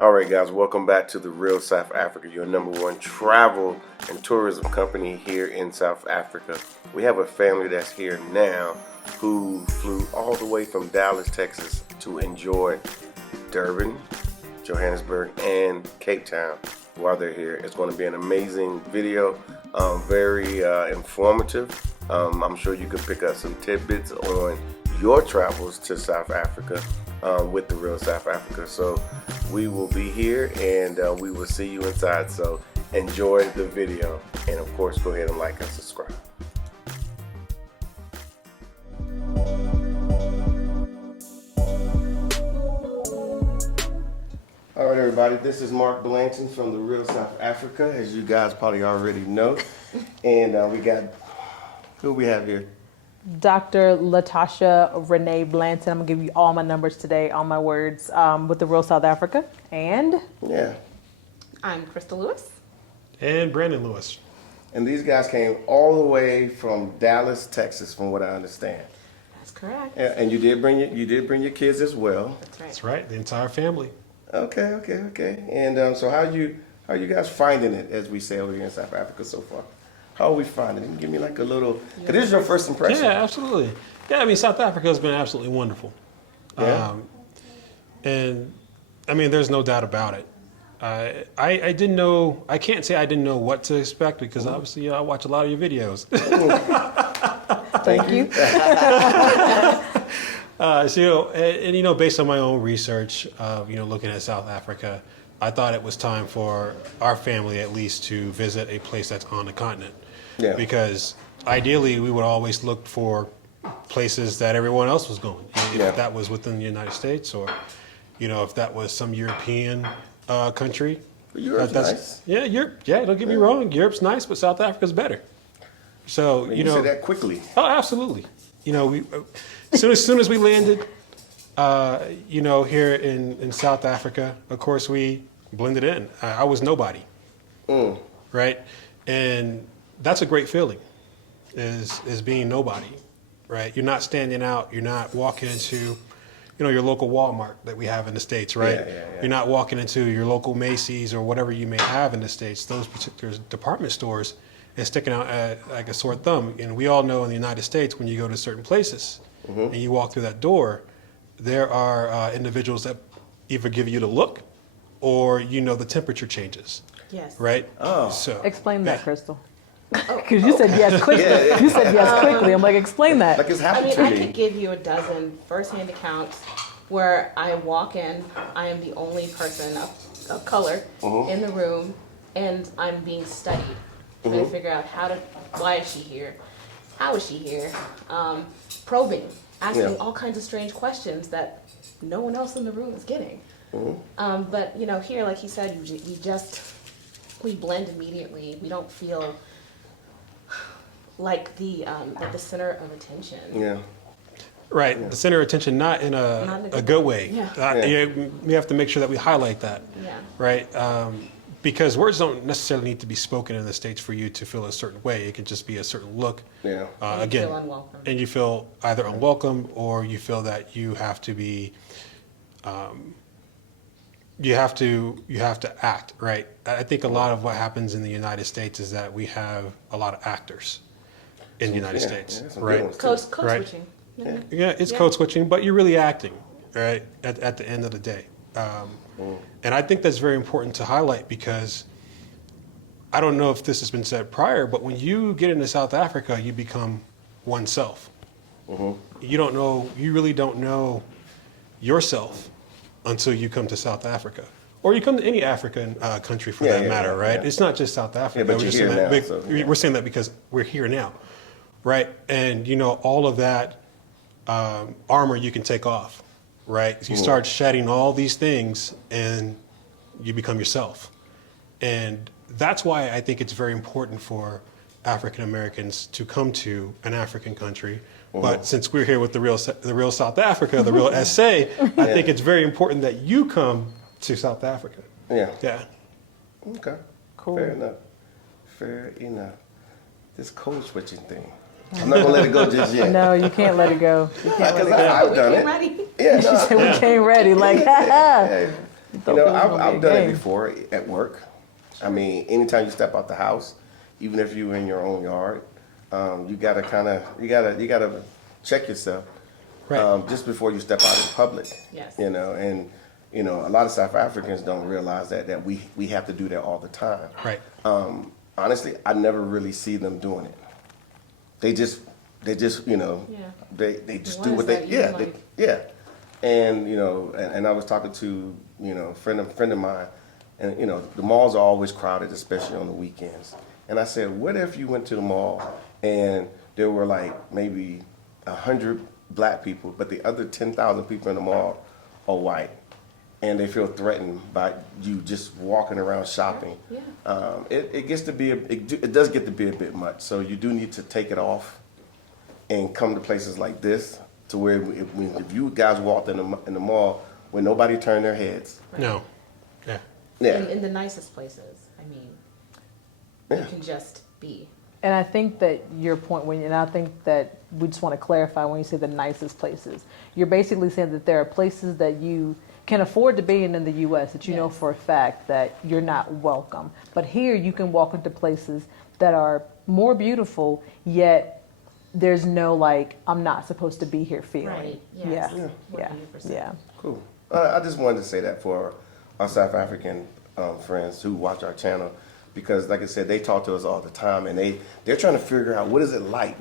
All right, guys, welcome back to the Real South Africa, your #1 travel and tourism company here in South Africa. We have a family that's here now who flew all the way from Dallas, Texas to enjoy Durban, Johannesburg, and Cape Town while they're here. It's going to be an amazing video, very informative. I'm sure you can pick up some tidbits on your travels to South Africa with the Real South Africa. So we will be here and we will see you inside. So enjoy the video, and of course go ahead and like and subscribe. All right, everybody, this is Mark Blanton from the Real South Africa, as you guys probably already know. And we got, who we have here? Dr. Latasha Renee Blanton. I'm gonna give you all my numbers today, all my words, with the Real South Africa. And Yeah. I'm Crystal Lewis. And Brandon Lewis. And these guys came all the way from Dallas, Texas, from what I understand. That's correct. And you did bring your kids as well. That's right. That's right, the entire family. Okay. And so how you guys finding it, as we say over here in South Africa so far? How are we finding it? Give me like a little, because this is your first impression. Yeah, absolutely. Yeah, I mean, South Africa has been absolutely wonderful. Yeah. And I mean, there's no doubt about it. I didn't know, I can't say I didn't know what to expect because obviously I watch a lot of your videos. Thank you. So, based on my own research, looking at South Africa, I thought it was time for our family at least to visit a place that's on the continent. Yeah. Because ideally we would always look for places that everyone else was going. If that was within the United States or, if that was some European country. Europe's nice. Yeah, Europe. Yeah, don't get me wrong. Europe's nice, but South Africa's better. So, You said that quickly. Oh, absolutely. We as soon as we landed, here in South Africa, of course we blended in. I was nobody, right? And that's a great feeling, is being nobody, right? You're not standing out. You're not walking into, your local Walmart that we have in the States, right? Yeah. You're not walking into your local Macy's or whatever you may have in the States. Those particular department stores is sticking out like a sore thumb. And we all know in the United States, when you go to certain places and you walk through that door, there are individuals that either give you the look or, the temperature changes. Yes. Right? Oh. So explain that, Crystal. Because you said yes quickly. You said yes quickly. I'm like, explain that. Like it's I happened mean, to I me. could give you a dozen firsthand accounts where I walk in, I am the only person of color in the room, and I'm being studied. Trying to figure out why is she here? How is she here? Probing, asking all kinds of strange questions that no one else in the room is getting. But here, like he said, we blend immediately. We don't feel like the center of attention. Yeah. right, the center of attention, not in a good way. Yeah. We have to make sure that we highlight that. Yeah. Right? Because words don't necessarily need to be spoken in the States for you to feel a certain way. It can just be a certain look. Yeah. And Again, you feel unwelcome. and you feel either unwelcome or you feel that you have to be, you have to act, right? I think a lot of what happens in the United States is that we have a lot of actors in the United States, some right? good ones, too. Code Right. switching. Yeah, it's code switching, but you're really acting, right? At the end of the day, and I think that's very important to highlight because I don't know if this has been said prior, but when you get into South Africa, you become oneself. You really don't know yourself until you come to South Africa, or you come to any African country for that matter, right? Yeah. It's not just South Africa. but We're you're just here saying that now, big- so, yeah. We're saying that because we're here now, right? And all of that armor you can take off, right? You start shedding all these things, and you become yourself. And that's why I think it's very important for African Americans to come to an African country. But since we're here with the real South Africa, the real SA, I think it's very important that you come to South Africa. Yeah. Yeah. Okay. Cool. Fair enough. This code switching thing. I'm not gonna let it go just yet. No, you can't let it go. You can't let Because it go. I've done Get it. ready. Yeah. She said we came ready. Like, ha ha. Hey, You know, I've done it before at work. I mean, anytime you step out the house, even if you're in your own yard, you gotta you gotta check yourself Right. just before you step out in public. Yes. You know, and you know, a lot of South Africans don't realize that we have to do that all the time. Right. Honestly, I never really see them doing it. They just you know, Yeah. they just What do is what they that even like? yeah. And you know, and I was talking to, you know, a friend of mine, and you know, the malls are always crowded, especially on the weekends. And I said, what if you went to the mall and there were like maybe 100 black people, but the other 10,000 people in the mall are white, and they feel threatened by you just walking around shopping. Yeah. It gets to be it does get to be a bit much. So you do need to take it off and come to places like this, to where if you guys walked in the mall when nobody turned their heads. No. Yeah. Yeah. In the nicest places. I mean, Yeah. you can just be. And I think that your point, and I think that we just want to clarify when you say the nicest places, you're basically saying that there are places that you can afford to be in the U.S. that you know Yes. for a fact that you're not welcome. But here you can walk into places that are more beautiful, yet there's no like, I'm not supposed to be here feeling. Right. Yes. Yeah. Yeah. 100%. Yeah. Cool. I just wanted to say that for our South African friends who watch our channel, because like I said, they talk to us all the time, and they're trying to figure out what is it like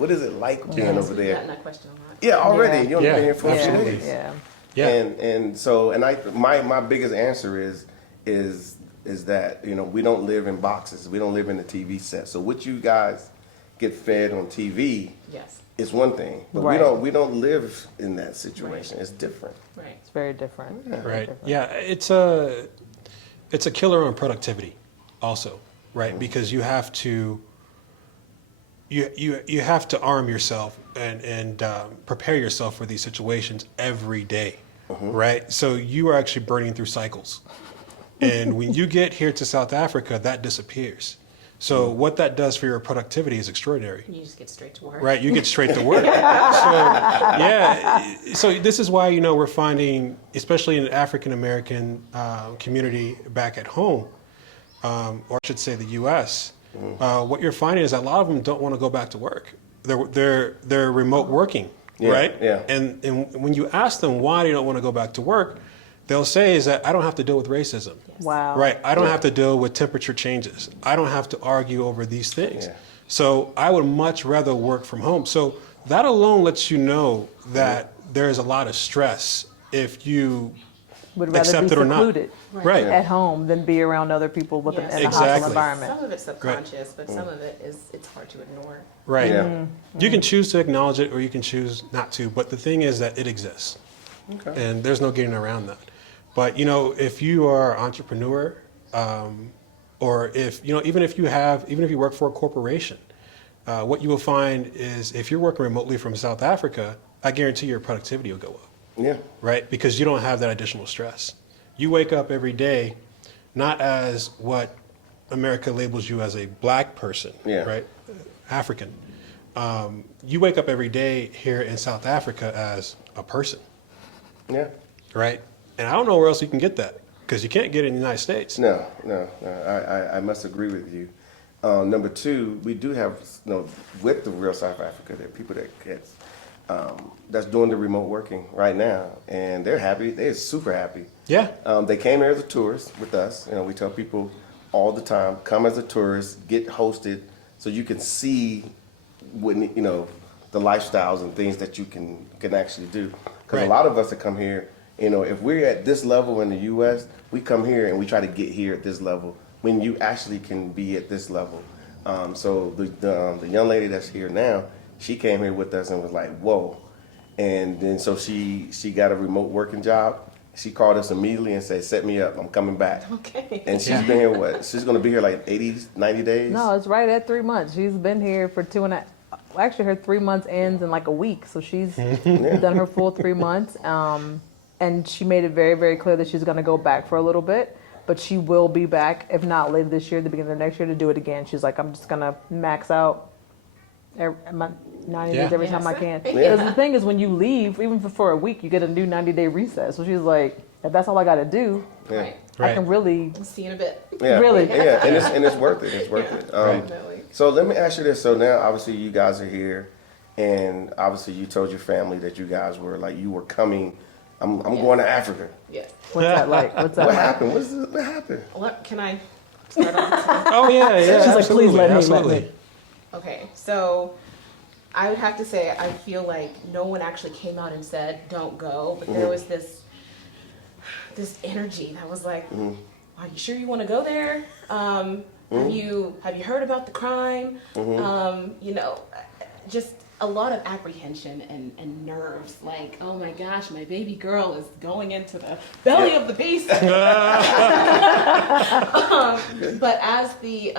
being Yes, over we've there. gotten that question a lot. Yeah, already. Yeah. You only Yeah, been here for a few absolutely. days. Yeah. Yeah. And so my biggest answer is that, you know, we don't live in boxes. We don't live in a TV set. So what you guys get fed on TV Yes. is one thing, but Right. we don't live in that situation. It's different. Right. It's very different. Very Right. different. Yeah. It's a killer on productivity, also, right? Because you have to you have to arm yourself and prepare yourself for these situations every day, right? So you are actually burning through cycles, and when you get here to South Africa, that disappears. So what that does for your productivity is extraordinary. You just get straight to work. Right, you get straight to work. So, yeah, so this is why, you know, we're finding, especially in the African American community back at home, or I should say the U.S., what you're finding is that a lot of them don't want to go back to work. They're remote working, Yeah, right? yeah. And when you ask them why they don't want to go back to work, they'll say is that I don't have to deal with racism. Wow. Right. I don't have to deal with temperature changes. I don't have to argue over these things. Yeah. So I would much rather work from home. So that alone lets you know that there's a lot of stress if you Would rather accept be it or not. secluded Right. at home than be around other people with Yes. in a Exactly. hostile environment. Some of it's subconscious, but some of it it's hard to ignore. Right. Yeah. You can choose to acknowledge it or you can choose not to. But the thing is that it exists. Okay. And there's no getting around that. But, you know, if you are an entrepreneur, or if, you know, even if you work for a corporation, what you will find is if you're working remotely from South Africa, I guarantee your productivity will go up, Yeah. right? Because you don't have that additional stress. You wake up every day, not as what America labels you as a black person, Yeah. right? African. You wake up every day here in South Africa as a person, Yeah. right? And I don't know where else you can get that, because you can't get it in the United States. No. I must agree with you. Number two, we do have, you know, with the real South Africa, there are people that's doing the remote working right now, and they're happy. They're super happy. Yeah. They came here as a tourist with us. You know, we tell people all the time, come as a tourist, get hosted, so you can see what, you know, the lifestyles and things that you can actually do. Because Right. a lot of us that come here, you know, if we're at this level in the U.S., we come here and we try to get here at this level when you actually can be at this level. So the young lady that's here now, she came here with us and was like, whoa. And then so she got a remote working job. She called us immediately and said, set me up, I'm coming back. Okay. And she's Yeah. been here, what? She's going to be here like 80, 90 days? No, it's right at 3 months. She's been here for actually her 3 months ends in like a week. So she's done her full 3 months. And she made it very, very clear that she's going to go back for a little bit, but she will be back, if not later this year, the beginning of next year, to do it again. She's like, I'm just going to max out my 90 days every time I can. Yes. Because the thing is, when you leave, even for a week, you get a new 90-day recess. So she's like, if that's all I got to do, Yeah. Right. I can really, We'll see in a bit. Yeah. Really? Yeah, and it's worth it. It's worth it. Definitely. So let me ask you this. So now, obviously, you guys are here, and obviously, you told your family that you guys were like you were coming. I'm going to Africa. Yeah. what's that like? What's that What like? happened? What happened? Can I start off? Oh yeah, yeah. She's like, please let me, absolutely. let me. Okay, so I would have to say I feel like no one actually came out and said don't go, but there was this energy that was like, are you sure you want to go there? Have you heard about the crime? You know, just a lot of apprehension and nerves. Like, oh my gosh, my baby girl is going into the belly of the beast. But as the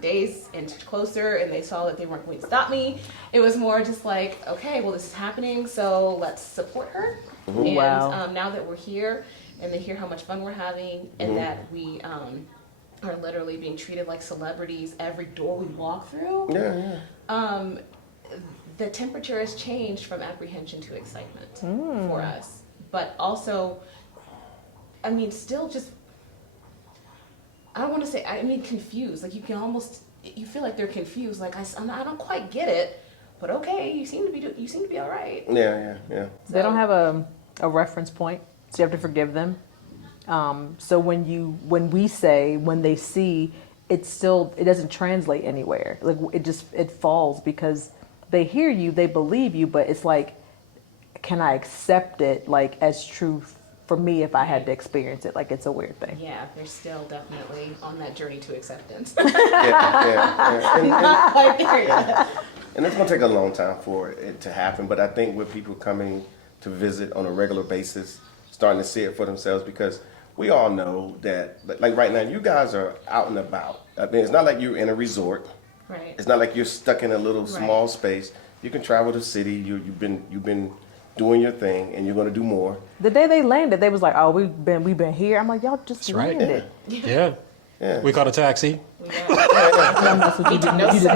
days inched closer and they saw that they weren't going to stop me, it was more just like, okay, well, this is happening, so let's support her. And Wow. now that we're here and they hear how much fun we're having and that we are literally being treated like celebrities every door we walk through, the temperature has changed from apprehension to excitement for us. But also, I mean, still just, I don't want to say, I mean, confused. Like, you can almost, you feel like they're confused. Like, I don't quite get it, but okay, you seem to be all right. Yeah. They don't have a reference point, so you have to forgive them. So when they see, it doesn't translate anywhere. Like, it falls because they hear you, they believe you, but it's like, can I accept it like as true for me if I had to experience it? Like, it's a weird thing. Yeah, they're still definitely on that journey to acceptance. Yeah. Not quite there yet. And it's going to take a long time for it to happen, but I think with people coming to visit on a regular basis, starting to see it for themselves, because we all know that, like right now, you guys are out and about. I mean, it's not like you're in a resort. Right. It's not like you're stuck in a little small space. You can travel the city. You've been doing your thing, and you're going to do more. The day they landed, they was like, "Oh, we've been here." I'm like, "Y'all just right. landed." Yeah. We caught a taxi. You did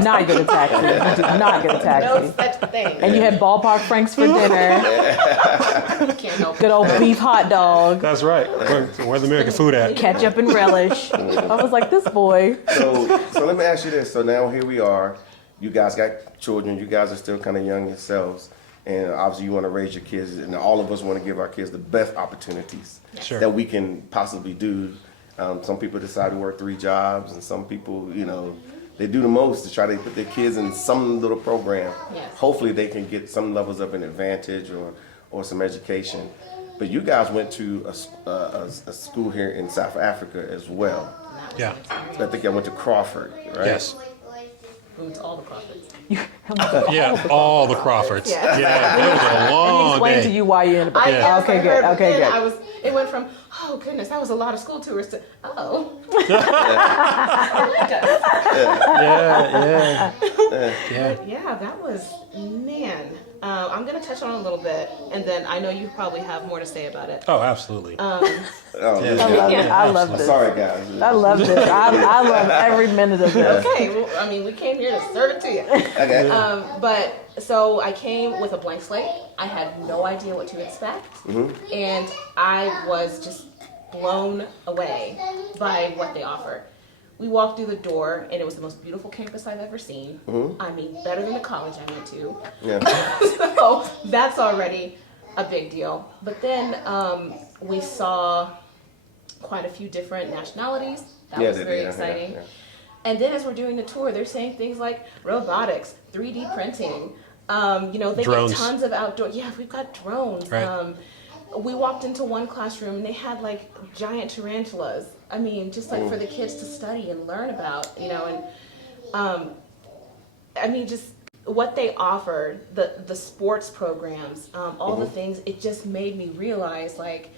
not get a taxi. You did not get a No taxi. such thing. And you had ballpark franks for dinner. Can't help Good old beef hot dog, That's right. Where's the American food at? ketchup and relish. I was like, this boy. So let me ask you this. So now here we are. You guys got children. You guys are still kind of young yourselves. And obviously you want to raise your kids. And all of us want to give our kids the best opportunities Sure. that we can possibly do. Some people decide to work 3 jobs. And some people, you know, they do the most to try to put their kids in some little program. Yes. Hopefully they can get some levels of an advantage or some education. But you guys went to a school here in South Africa as well. Yeah. I think I went to Crawford, right? Yes. We went to all the Crawfords. Yeah. All the Crawfords. Yeah. Yeah. It was a He long explained to day. you why you're in the I guess Okay, I good. heard, but Okay, then good. it went from, oh goodness, that was a lot of school tours to, oh. Yeah. Yeah, that was, man. I'm going to touch on it a little bit, and then I know you probably have more to say about it. Oh, absolutely. Oh, Yeah. I love this. Sorry, guys. I love this. I love every minute of this. Okay, well, I mean, we came here to serve it to you. Okay. But so I came with a blank slate. I had no idea what to expect, and I was just blown away by what they offer. We walked through the door, and it was the most beautiful campus I've ever seen. I mean, better than the college I went to. Yeah. So that's already a big deal. But then we saw quite a few different nationalities. That was very exciting. Yeah. And then as we're doing the tour, they're saying things like robotics, 3D printing. You know, they Drones. get tons of outdoor. Yeah, we've got drones. Right. We walked into one classroom and they had like giant tarantulas. I mean, just like for the kids to study and learn about, you know, and I mean, just what they offered, the sports programs, all the things, it just made me realize like,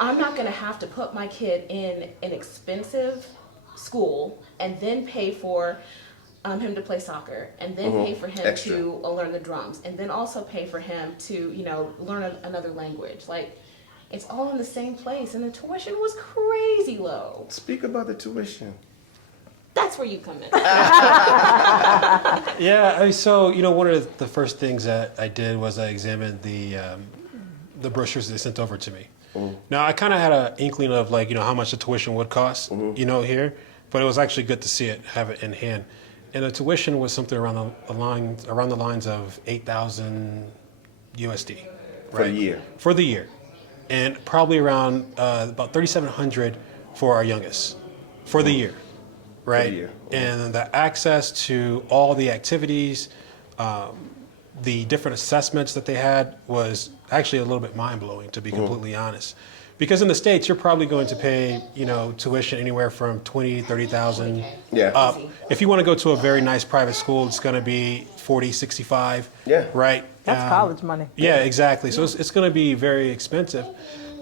I'm not going to have to put my kid in an expensive school and then pay for him to play soccer and then pay for him Extra. to learn the drums and then also pay for him to, you know, learn another language. Like, it's all in the same place, and the tuition was crazy low. Speak about the tuition. That's where you come in. Yeah. So, you know, one of the first things that I did was I examined the brochures they sent over to me. Now, I kind of had an inkling of like, how much the tuition would cost, here, but it was actually good to see it, have it in hand. And the tuition was something around the lines of 8,000 USD. For the year. For the year. And probably around about 3,700 for our youngest for the year, right? For the year. And the access to all the activities, the different assessments that they had was actually a little bit mind-blowing, to be completely honest. Because in the States, you're probably going to pay, tuition anywhere from 20, 30,000 Yeah. up. If you want to go to a very nice private school, it's going to be 40, 65, Yeah. right? That's college money. Yeah, exactly. So it's going to be very expensive.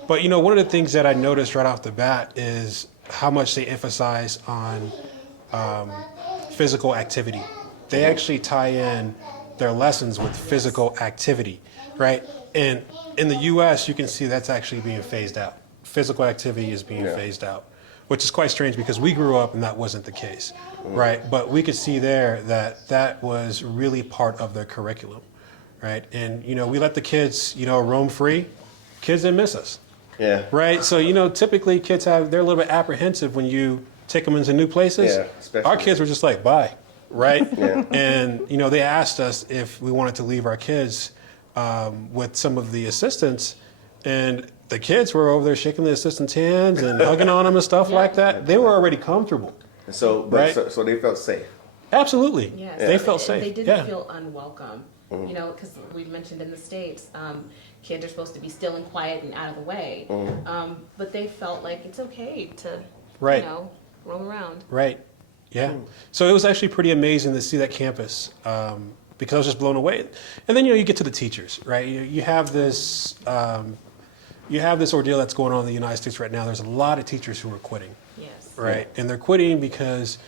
But, one of the things that I noticed right off the bat is how much they emphasize on physical activity. They actually tie in their lessons with physical activity, right? And in the U.S., you can see that's actually being phased out. Physical activity is being phased out, which is quite strange because we grew up and that wasn't the case, right? But we could see there that that was really part of their curriculum, right? And, we let the kids, roam free. Kids didn't miss us. Yeah. Right. So, typically kids they're a little bit apprehensive when you take them into new places. Yeah, especially- Our kids were just like, bye. Right. Yeah. And, they asked us if we wanted to leave our kids with some of the assistants, and the kids were over there shaking the assistants' hands and hugging on them and stuff like that. They were already comfortable. And so, so they felt safe. Absolutely. Yes. They felt And safe. They didn't yeah. feel unwelcome. Because we mentioned in the States, kids are supposed to be still and quiet and out of the way. But they felt like it's okay to, Right. roam around. Right. Yeah. So it was actually pretty amazing to see that campus because I was just blown away. And then you get to the teachers, right? You have this ordeal that's going on in the United States right now. There's a lot of teachers who are quitting, Yes. right? And they're quitting because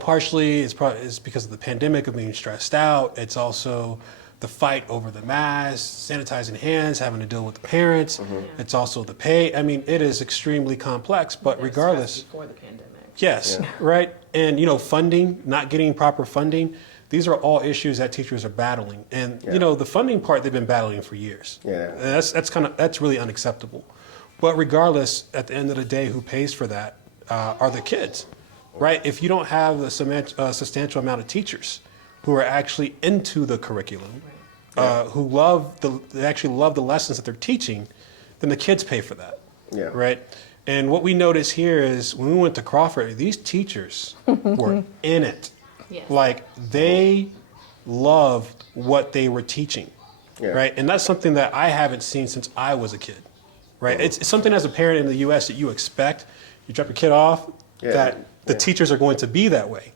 partially it's because of the pandemic of being stressed out. It's also the fight over the masks, sanitizing hands, having to deal with the parents. It's also the pay. I mean, it is extremely complex. But They're regardless. stressed before the pandemic. Yes, right. And, funding, not getting proper funding, these are all issues that teachers are battling. And, the funding part, they've been battling for years. Yeah. And that's really unacceptable. But regardless, at the end of the day, who pays for that are the kids, right? If you don't have a substantial amount of teachers who are actually into the curriculum, who they actually love the lessons that they're teaching, then the kids pay for that, right? And what we notice here is when we went to Crawford, these teachers were in it. Yes. Like they loved what they were teaching, right? And that's something that I haven't seen since I was a kid, right? It's something as a parent in the U.S. that you expect. You drop your kid off, that the teachers are going to be that way.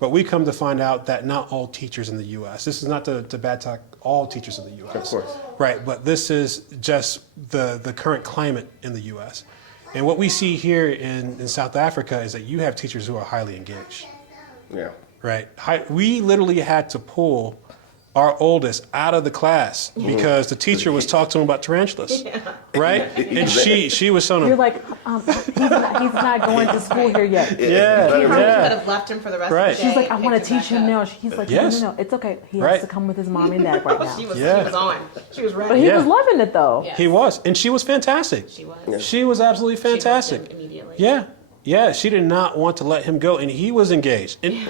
But we come to find out that not all teachers in the U.S. This is not to bad talk all teachers in the U.S. Of course. Right, but this is just the current climate in the U.S. And what we see here in South Africa is that you have teachers who are highly engaged. Yeah. Right. We literally had to pull our oldest out of the class because the teacher was talking to him about tarantulas. Right? And she was showing You're him. like, he's not going to school here yet. Yeah. Could Yeah. have left him for the rest Right. of the day. She's like, I want to picked him teach him back now. up. He's like, Yes. no, it's okay. He Right. has to come with his mom and dad right now. She was Yeah. on. She was ready. But he Yeah. was loving it though. Yeah. He was. And she was fantastic. She was. She was absolutely She loved fantastic. him immediately. Yeah. Yeah. She did not want to let him go. And he was engaged. And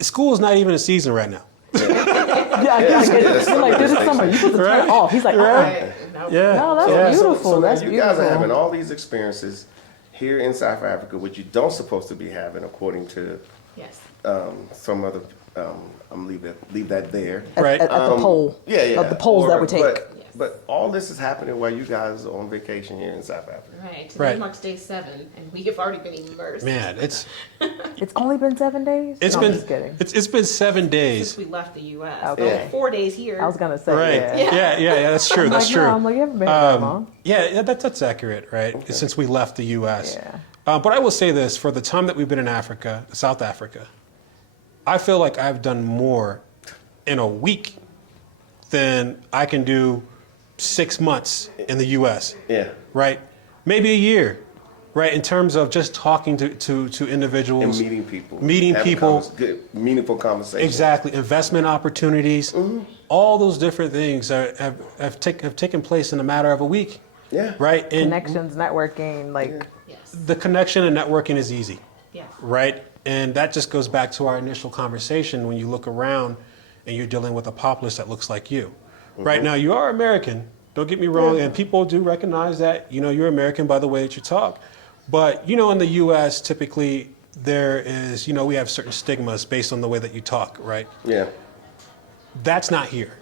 school is not even a season right now. Yeah, I get it. You're like, this is summer. You supposed to turn it off. He's like, Right. No. Yeah. No, that's yeah. beautiful. So now That's you guys are beautiful. having all these experiences here in South Africa, which you don't supposed to be having, according to Yes. some other. I'm leave that there. Right. At the pole. Yeah. Of the polls that we take. But all this is happening while you guys are on vacation here in South Africa. Right. Today Right. marks day 7, and we have already been immersed. Man, it's only been 7 days? it's No, been I'm just kidding. it's been 7 days. Since we left the U.S. Okay. Yeah. 4 days here. I was going to say, Right. yeah. Yeah. That's true. I'm That's like, true. No, I'm like, you haven't been here that long. Yeah, that's accurate, right? Since we left the U.S. Yeah. But I will say this: for the time that we've been in Africa, South Africa, I feel like I've done more in a week than I can do 6 months in the U.S. Yeah. Right? Maybe a year, right? In terms of just talking to individuals, And meeting people. Meeting Having people. Good, meaningful conversations. Exactly, investment opportunities, all those different things have taken place in a matter of a week. Yeah. Right. And Connections, networking, like Yes. the connection and networking is easy. Yeah. Right. And that just goes back to our initial conversation when you look around and you're dealing with a populace that looks like you. Right now, you are American. Don't get me wrong. And people do recognize that, you're American by the way that you talk. But, in the U.S., typically there is, we have certain stigmas based on the way that you talk. Right. Yeah. That's not here.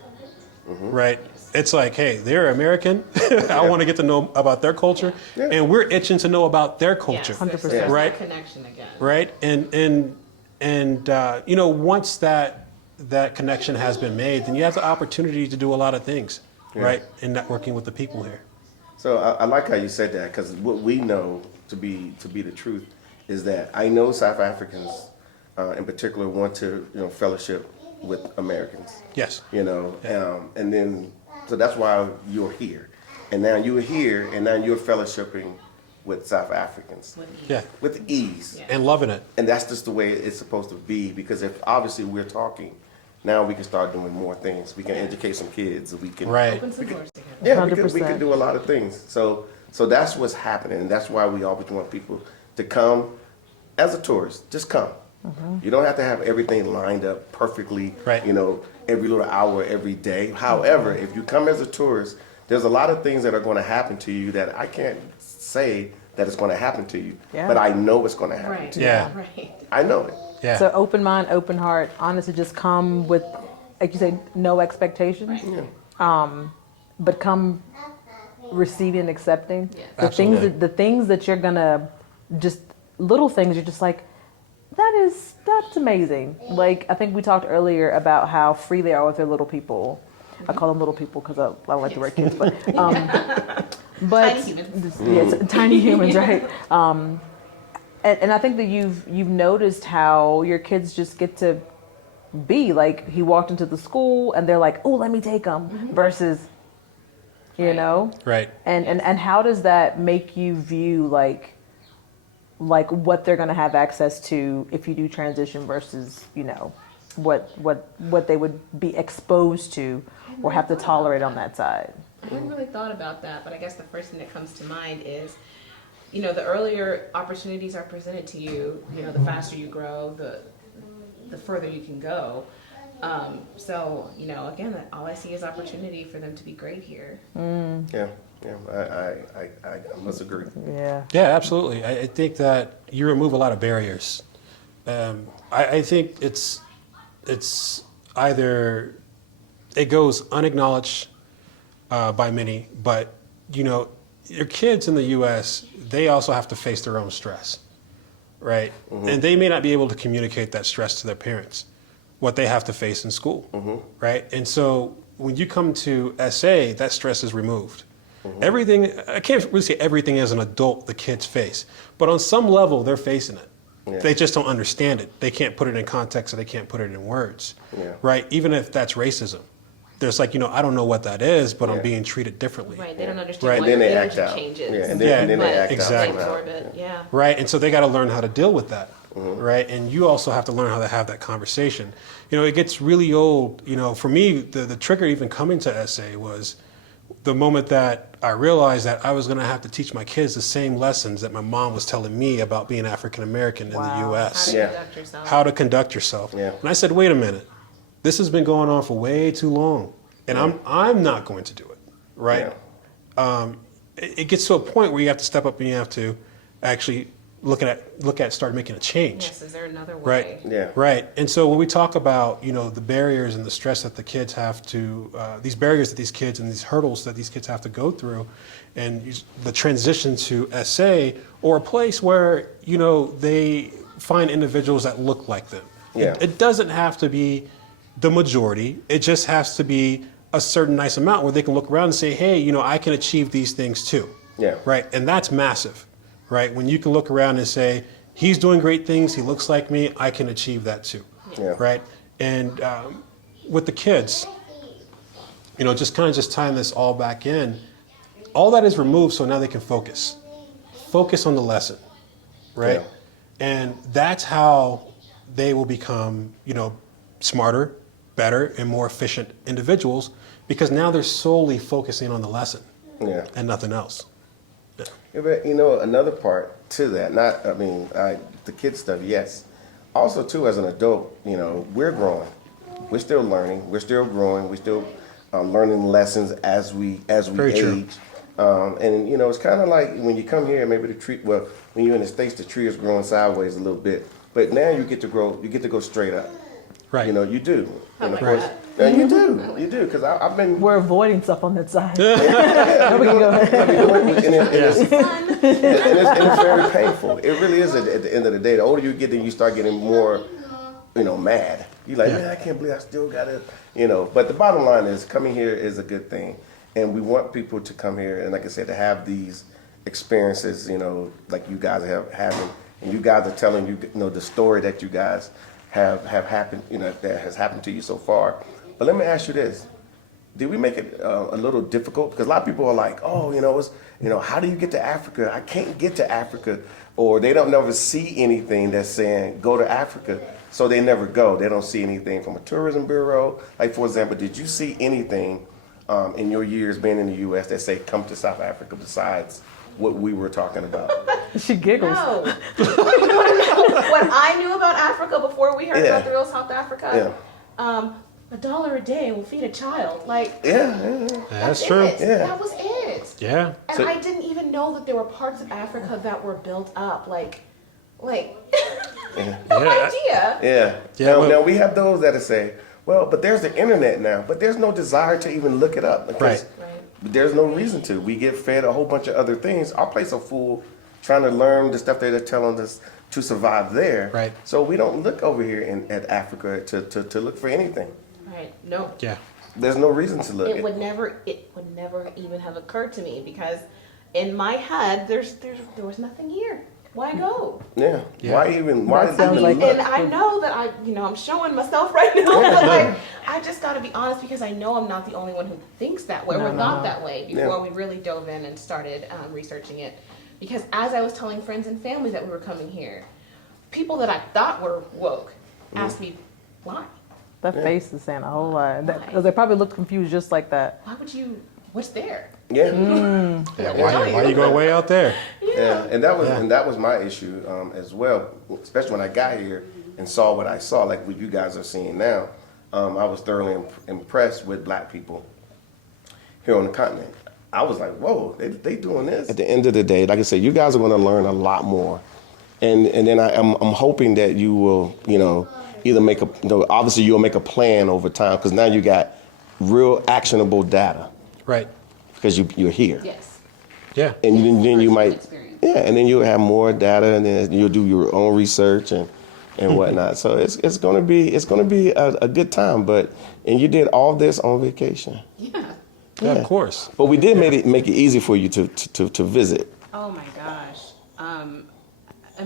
Right. It's like, hey, they're American. I want to get to know about their culture. Yeah. And we're itching to know about their culture. Yes, there's 100%. that Right. connection again. Right. And once that connection has been made, then you have the opportunity to do a lot of things. Yeah. Right. In networking with the people here. So I like how you said that, because what we know to be the truth is that I know South Africans in particular want to fellowship with Americans. Yes. And then so that's why you're here, and now you're here, and now you're fellowshipping with South Africans With ease. Yeah. with ease. Yeah. And loving it. And that's just the way it's supposed to be, because if obviously we're talking, now we can start doing more things. We can educate some kids. We can Right. Open some doors together. Yeah, we can 100%. do a lot of things. So that's what's happening, and that's why we always want people to come as a tourist. Just come. You don't have to have everything lined up perfectly. Right. Every little hour, every day. However, if you come as a tourist, there's a lot of things that are going to happen to you that I can't say that it's going to happen to you, Yeah. but I know it's going to happen Right. to you. Yeah. Right. I know it. Yeah. So open mind, open heart. Honestly, just come with, like you say, no expectations. But come receiving and accepting Yes. Absolutely. the things that you're gonna, just little things. You're just like, that's amazing. Like I think we talked earlier about how free they are with their little people. I call them little people because I don't like the word kids, but Tiny humans. yes, tiny humans, right? And I think that you've noticed how your kids just get to be like, he walked into the school and they're like, oh, let me take him, versus, Right. and how does that make you view like what they're going to have access to if you do transition versus what they would be exposed to or have to tolerate on that side? I hadn't really thought about that, but I guess the first thing that comes to mind is, the earlier opportunities are presented to you, the faster you grow, the further you can go. So, again, all I see is opportunity for them to be great here. Yeah. I must agree. Yeah. Yeah, absolutely. I think that you remove a lot of barriers. I think it's either it goes unacknowledged by many, but your kids in the U.S., they also have to face their own stress, right? And they may not be able to communicate that stress to their parents, what they have to face in school, right? And so when you come to SA, that stress is removed. Everything, I can't really say everything as an adult the kids face, but on some level they're facing it. Yeah. They just don't understand it. They can't put it in context, or they can't put it in words, right? Even if that's racism. There's like, I don't know what that is, but I'm Yeah. being treated differently. Right, they don't understand Right. why And then your they act energy out. changes. Yeah, and Yeah. then they But act Exactly. they out. absorb it, yeah. Right, and so they got to learn how to deal with that, right? And you also have to learn how to have that conversation. It gets really old. For me, the trigger even coming to SA was the moment that I realized that I was going to have to teach my kids the same lessons that my mom was telling me about being African American in the Wow. U.S. How to Yeah. conduct yourself. How to conduct yourself. Yeah. And I said, wait a minute, this has been going on for way too long, and I'm not going to do it, right? It gets to a point where you have to step up and you have to actually start making a change. Yes, is there another way? Right. Yeah. Right. And so when we talk about, the barriers and the stress that the kids have to, these barriers that these kids and these hurdles that these kids have to go through, and the transition to SA or a place where, they find individuals that look like them. Yeah. It doesn't have to be the majority. It just has to be a certain nice amount where they can look around and say, hey, I can achieve these things too. Yeah. Right. And that's massive. Right? When you can look around and say, he's doing great things, he looks like me, I can achieve that too. Yeah. Right? And with the kids, just kind of just tying this all back in, all that is removed so now they can focus. Focus on the lesson, right? Yeah. And that's how they will become, smarter, better, and more efficient individuals, because now they're solely focusing on the lesson. Yeah. and nothing else. Yeah, but another part to that, the kid stuff, yes. Also, too, as an adult, we're growing. We're still learning. We're still growing. We're still learning lessons as we Very age. true. And it's kind of like when you come here, maybe when you're in the States, the tree is growing sideways a little bit. But now you get to grow. You get to go straight up. Right. You do. I And of like course, that. you do, because I've been. We're avoiding stuff on that side. Nobody can go ahead. And it's very painful. It really is at the end of the day. The older you get, then you start getting more, mad. You're like, man, I can't believe I still got it. But the bottom line is coming here is a good thing. And we want people to come here and, like I said, to have these experiences, like you guys have having. And you guys are telling the story that you guys have happened, that has happened to you so far. But let me ask you this. Did we make it a little difficult? Because a lot of people are like, how do you get to Africa? I can't get to Africa. Or they don't never see anything that's saying, go to Africa. So they never go. They don't see anything from a tourism bureau. Like, for example, did you see anything in your years being in the U.S. that say, come to South Africa besides what we were talking about? She giggles. No. What I knew about Africa before we heard about the real South Africa, $1 a day will feed a child. Like, That's true. it. Yeah. That was it. Yeah. And So- I didn't even know that there were parts of Africa that were built up. Like, no idea. Yeah. Yeah, Now we have those that say, well, but there's the internet now, but there's no desire to even look it up. Because Right. there's no reason to. We get fed a whole bunch of other things. Our plates are full trying to learn the stuff that they're telling us to survive there. Right. So we don't look over here at Africa to look for anything. Right. No. Yeah. There's no reason to look. It would never even have occurred to me because in my head there was nothing here. Why go? Yeah. Yeah. Why even That sounds like- look? And I know that I'm showing myself right now, but like I just got to be honest because I know I'm not the only one who thinks that way or thought that way before we really dove in and started researching it. Because as I was telling friends and family that we were coming here, people that I thought were woke asked me why. That face is saying a whole lot. Because they probably look confused just like that. Why would you? What's there? Yeah. Yeah. Why are you going way out there? Yeah, and that was my issue as well. Especially when I got here and saw what I saw, like what you guys are seeing now. I was thoroughly impressed with black people here on the continent. I was like, whoa, they doing this. At the end of the day, like I said, you guys are going to learn a lot more, and then I'm hoping that you will, either make obviously you'll make a plan over time because now you got real actionable data Right. because you're here. Yes. Yeah. And then you might, experience. and then you'll have more data, and then you'll do your own research and whatnot. So it's gonna be a good time. And you did all this on vacation. Yeah. Of course. But we did make it easy for you to visit. Oh my gosh.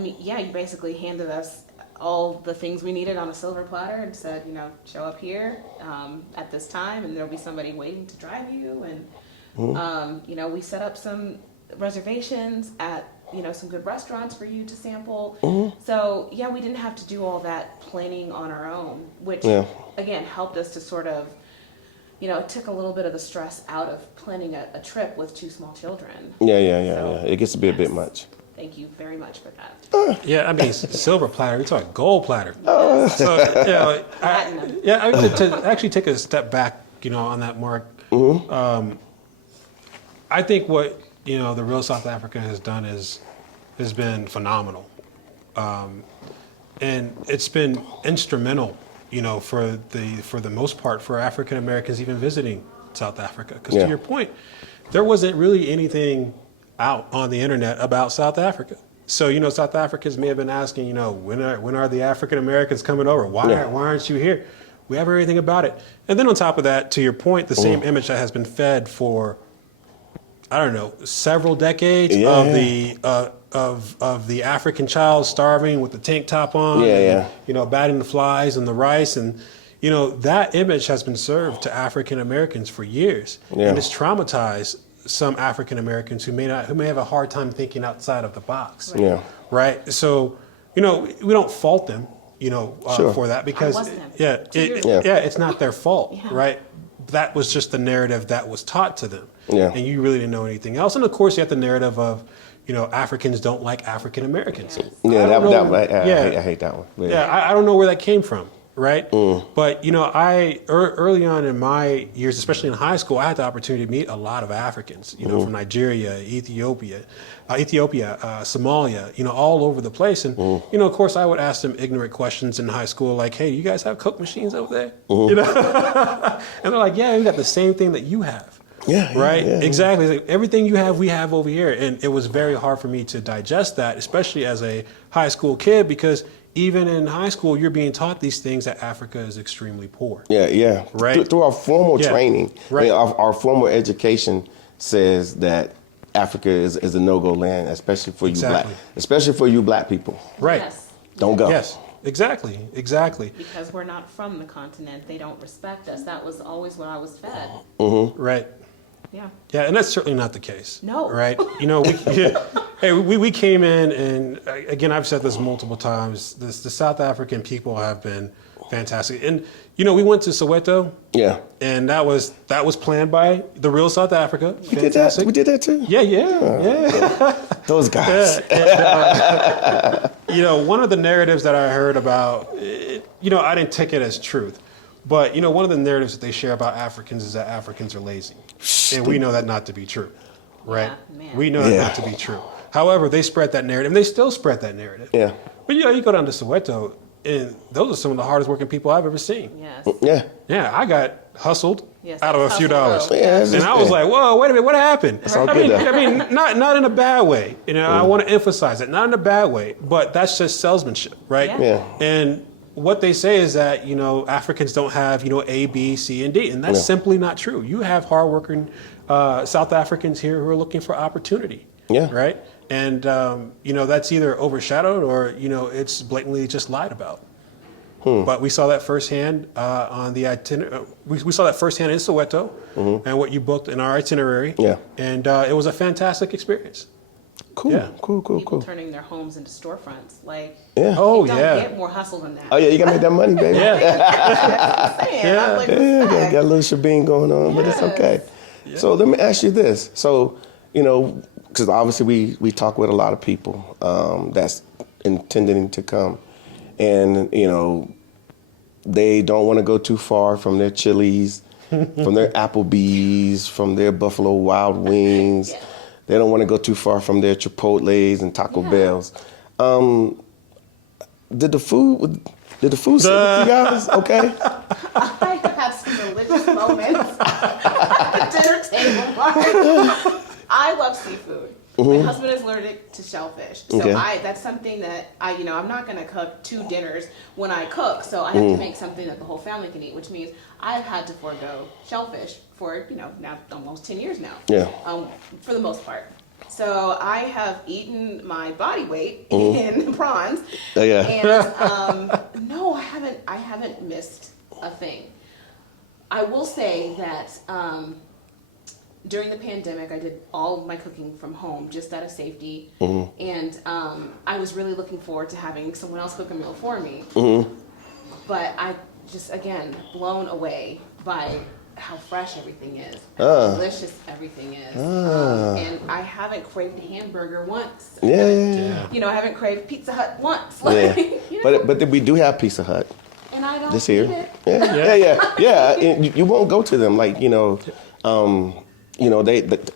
You basically handed us all the things we needed on a silver platter and said, show up here at this time, and there'll be somebody waiting to drive you. And we set up some reservations at some good restaurants for you to sample. So we didn't have to do all that planning on our own, which again helped us to sort of it took a little bit of the stress out of planning a trip with 2 small children. Yeah. It gets to be a bit much. Thank you very much for that. Yeah, silver platter. We're talking gold platter. So, Platinum. to actually take a step back, on that, Mark. I think what the real South Africa has done has been phenomenal, and it's been instrumental, for the most part for African Americans even visiting South Africa. Because to your point, there wasn't really anything out on the internet about South Africa. So, South Africans may have been asking, when are the African Americans coming over? Why aren't you here? We have everything about it. And then on top of that, to your point, the same image that has been fed for, I don't know, several decades of the African child starving with the tank top on, batting the flies and the rice, and that image has been served to African Americans for years, and it's traumatized some African Americans who may have a hard time thinking outside of the box. Right. So we don't fault them for that because I wasn't. it's not their fault, right? that was just the narrative that was taught to them. Yeah. And you really didn't know anything else. And of course, you have the narrative of, Africans don't like African Americans. Yeah, I I hate that one. But yeah, I don't know where that came from, right? But early on in my years, especially in high school, I had the opportunity to meet a lot of Africans, from Nigeria, Ethiopia, Somalia, all over the place. And of course, I would ask them ignorant questions in high school, like, "Hey, you guys have Coke machines over there?" And they're like, "Yeah, we got the same thing that you have." Yeah, right? yeah. Exactly. Like, everything you have, we have over here. And it was very hard for me to digest that, especially as a high school kid, because even in high school, you're being taught these things that Africa is extremely poor. Yeah. Right. Through our formal Yeah. training, Right. our formal education says that Africa is a no-go land, especially for you black people. Right. Yes. Don't go. Yes. Exactly. Because we're not from the continent, they don't respect us. That was always what I was fed. Right. Yeah. Yeah, and that's certainly not the case. No. Right? We came in, and again, I've said this multiple times, the South African people have been fantastic. And, we went to Soweto. Yeah. And that was planned by the real South Africa. We did that too. Yeah. Those guys. And, one of the narratives that I heard about, I didn't take it as truth. But, one of the narratives that they share about Africans is that Africans are lazy. And we know that not to be true, right? Yeah, man. We know that not to be true. However, they spread that narrative, and they still spread that narrative. Yeah. But, you go down to Soweto, and those are some of the hardest working people I've ever seen. Yes. Yeah. Yeah, I got hustled Yes, out of a that's few hustle dollars. road. Yeah, And I was like, whoa, wait a minute, what happened? all good though. I mean, not in a bad way. I want to emphasize it, not in a bad way, but that's just salesmanship, right? Yeah. And what they say is that, Africans don't have, A, B, C, and D. And that's simply not true. You have hardworking South Africans here who are looking for opportunity. Yeah. Right? And, that's either overshadowed or, it's blatantly just lied about. But we saw that firsthand on the itinerary. We saw that firsthand in Soweto and what you booked in our itinerary. Yeah. And it was a fantastic experience. Cool. Yeah. People turning their homes into storefronts. Like, Yeah. Oh, you don't yeah. get more hustle than that. Oh yeah, you gotta make that money, baby. Yeah. I'm saying, I'm like, Yeah, got a little shebang going on, but it's okay. So let me ask you this. So, because obviously we talk with a lot of people that's intending to come, and they don't want to go too far from their Chili's, from their Applebee's, from their Buffalo Wild Wings. Yeah. They don't want to go too far from their Chipotle's and Taco Bell's. Did the food sit with you guys? Okay. I have some delicious moments at the dinner table. Mark. I love seafood. My husband is allergic to shellfish, so Okay. that's something that I'm not going to cook 2 dinners when I cook. So I have to make something that the whole family can eat, which means I've had to forego shellfish for now almost 10 years now. Yeah. For the most part. So I have eaten my body weight in prawns. Oh, yeah. And no, I haven't missed a thing. I will say that during the pandemic, I did all of my cooking from home just out of safety. And I was really looking forward to having someone else cook a meal for me. But I just, again, blown away by how fresh everything is, how delicious everything is. And I haven't craved a hamburger once. Yeah. I haven't craved Pizza Hut once. Yeah. You know? But we do have Pizza Hut And I don't this eat year. it. Yeah. And you won't go to them like they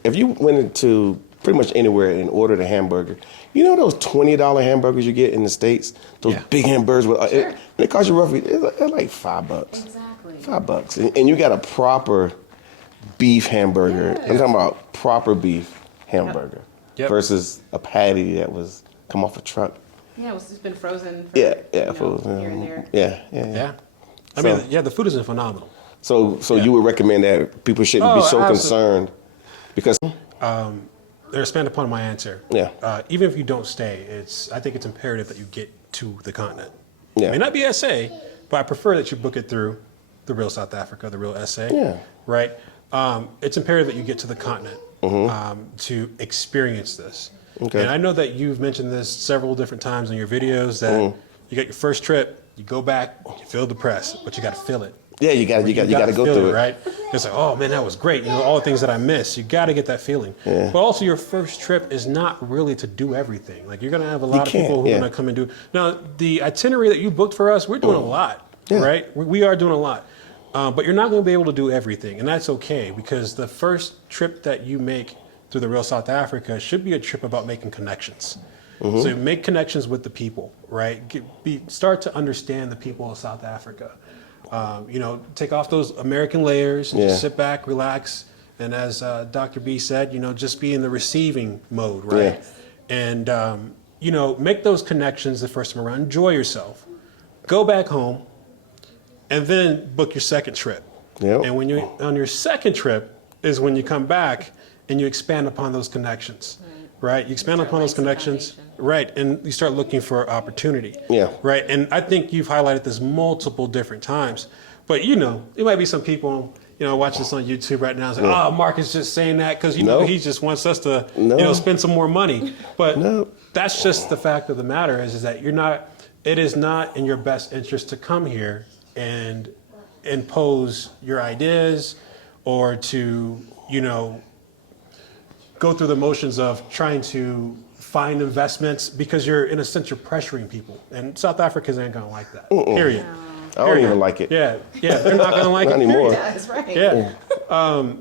if you went into pretty much anywhere and ordered a hamburger, those $20 hamburgers you get in the States, those big hamburgers with Sure. they cost you roughly they're like $5. Exactly. $5, and you got a proper beef hamburger. Yes. I'm talking about proper beef hamburger versus a patty that was come off a truck. Yeah, it's just been frozen for Yeah, here and there. Yeah. I mean, the food is phenomenal. So you would recommend that people shouldn't be so absolutely. concerned because They're expand upon my answer. Yeah. Even if you don't stay, I think it's imperative that you get to the continent. Yeah. It may not be SA, but I prefer that you book it through the real South Africa, the real SA. Yeah. Right? It's imperative that you get to the continent to experience this. Okay. And I know that you've mentioned this several different times in your videos that you got your first trip, you go back, you feel depressed, but you got to feel it. Yeah, you got to go feel through it. right? It's like, oh man, that was great. You know, all the things that I missed. You got to get that feeling. Yeah. But also, your first trip is not really to do everything. Like you're gonna have a lot of people who are gonna come and do. Now, the itinerary that you booked for us, we're doing a lot, right? We are doing a lot. But you're not going to be able to do everything, and that's okay because the first trip that you make through the real South Africa should be a trip about making connections. So you make connections with the people, right? Start to understand the people of South Africa. You know, take off those American layers and just sit back, relax, and as Dr. B said, you know, just be in the receiving mode, right? And you know, make those connections the first time around. Enjoy yourself. Go back home. And then book your second trip. Yep. And when you're on your second trip is when you come back and you expand upon those connections, right? You expand upon those connections, right? And you start looking for opportunity, right? And I think you've highlighted this multiple different times. But you know, there might be some people, you know, watching this on YouTube right now and say, "Oh, Mark is just saying that because you know he just wants us to, you know, spend some more money." But that's just the fact of the matter is that you're not. It is not in your best interest to come here and impose your ideas or to, you know, go through the motions of trying to find investments because you're, in a sense, you're pressuring people. And South Africans ain't gonna like that, period. I don't even like it. Yeah, they're not gonna like it anymore. Yeah, that's right. Yeah.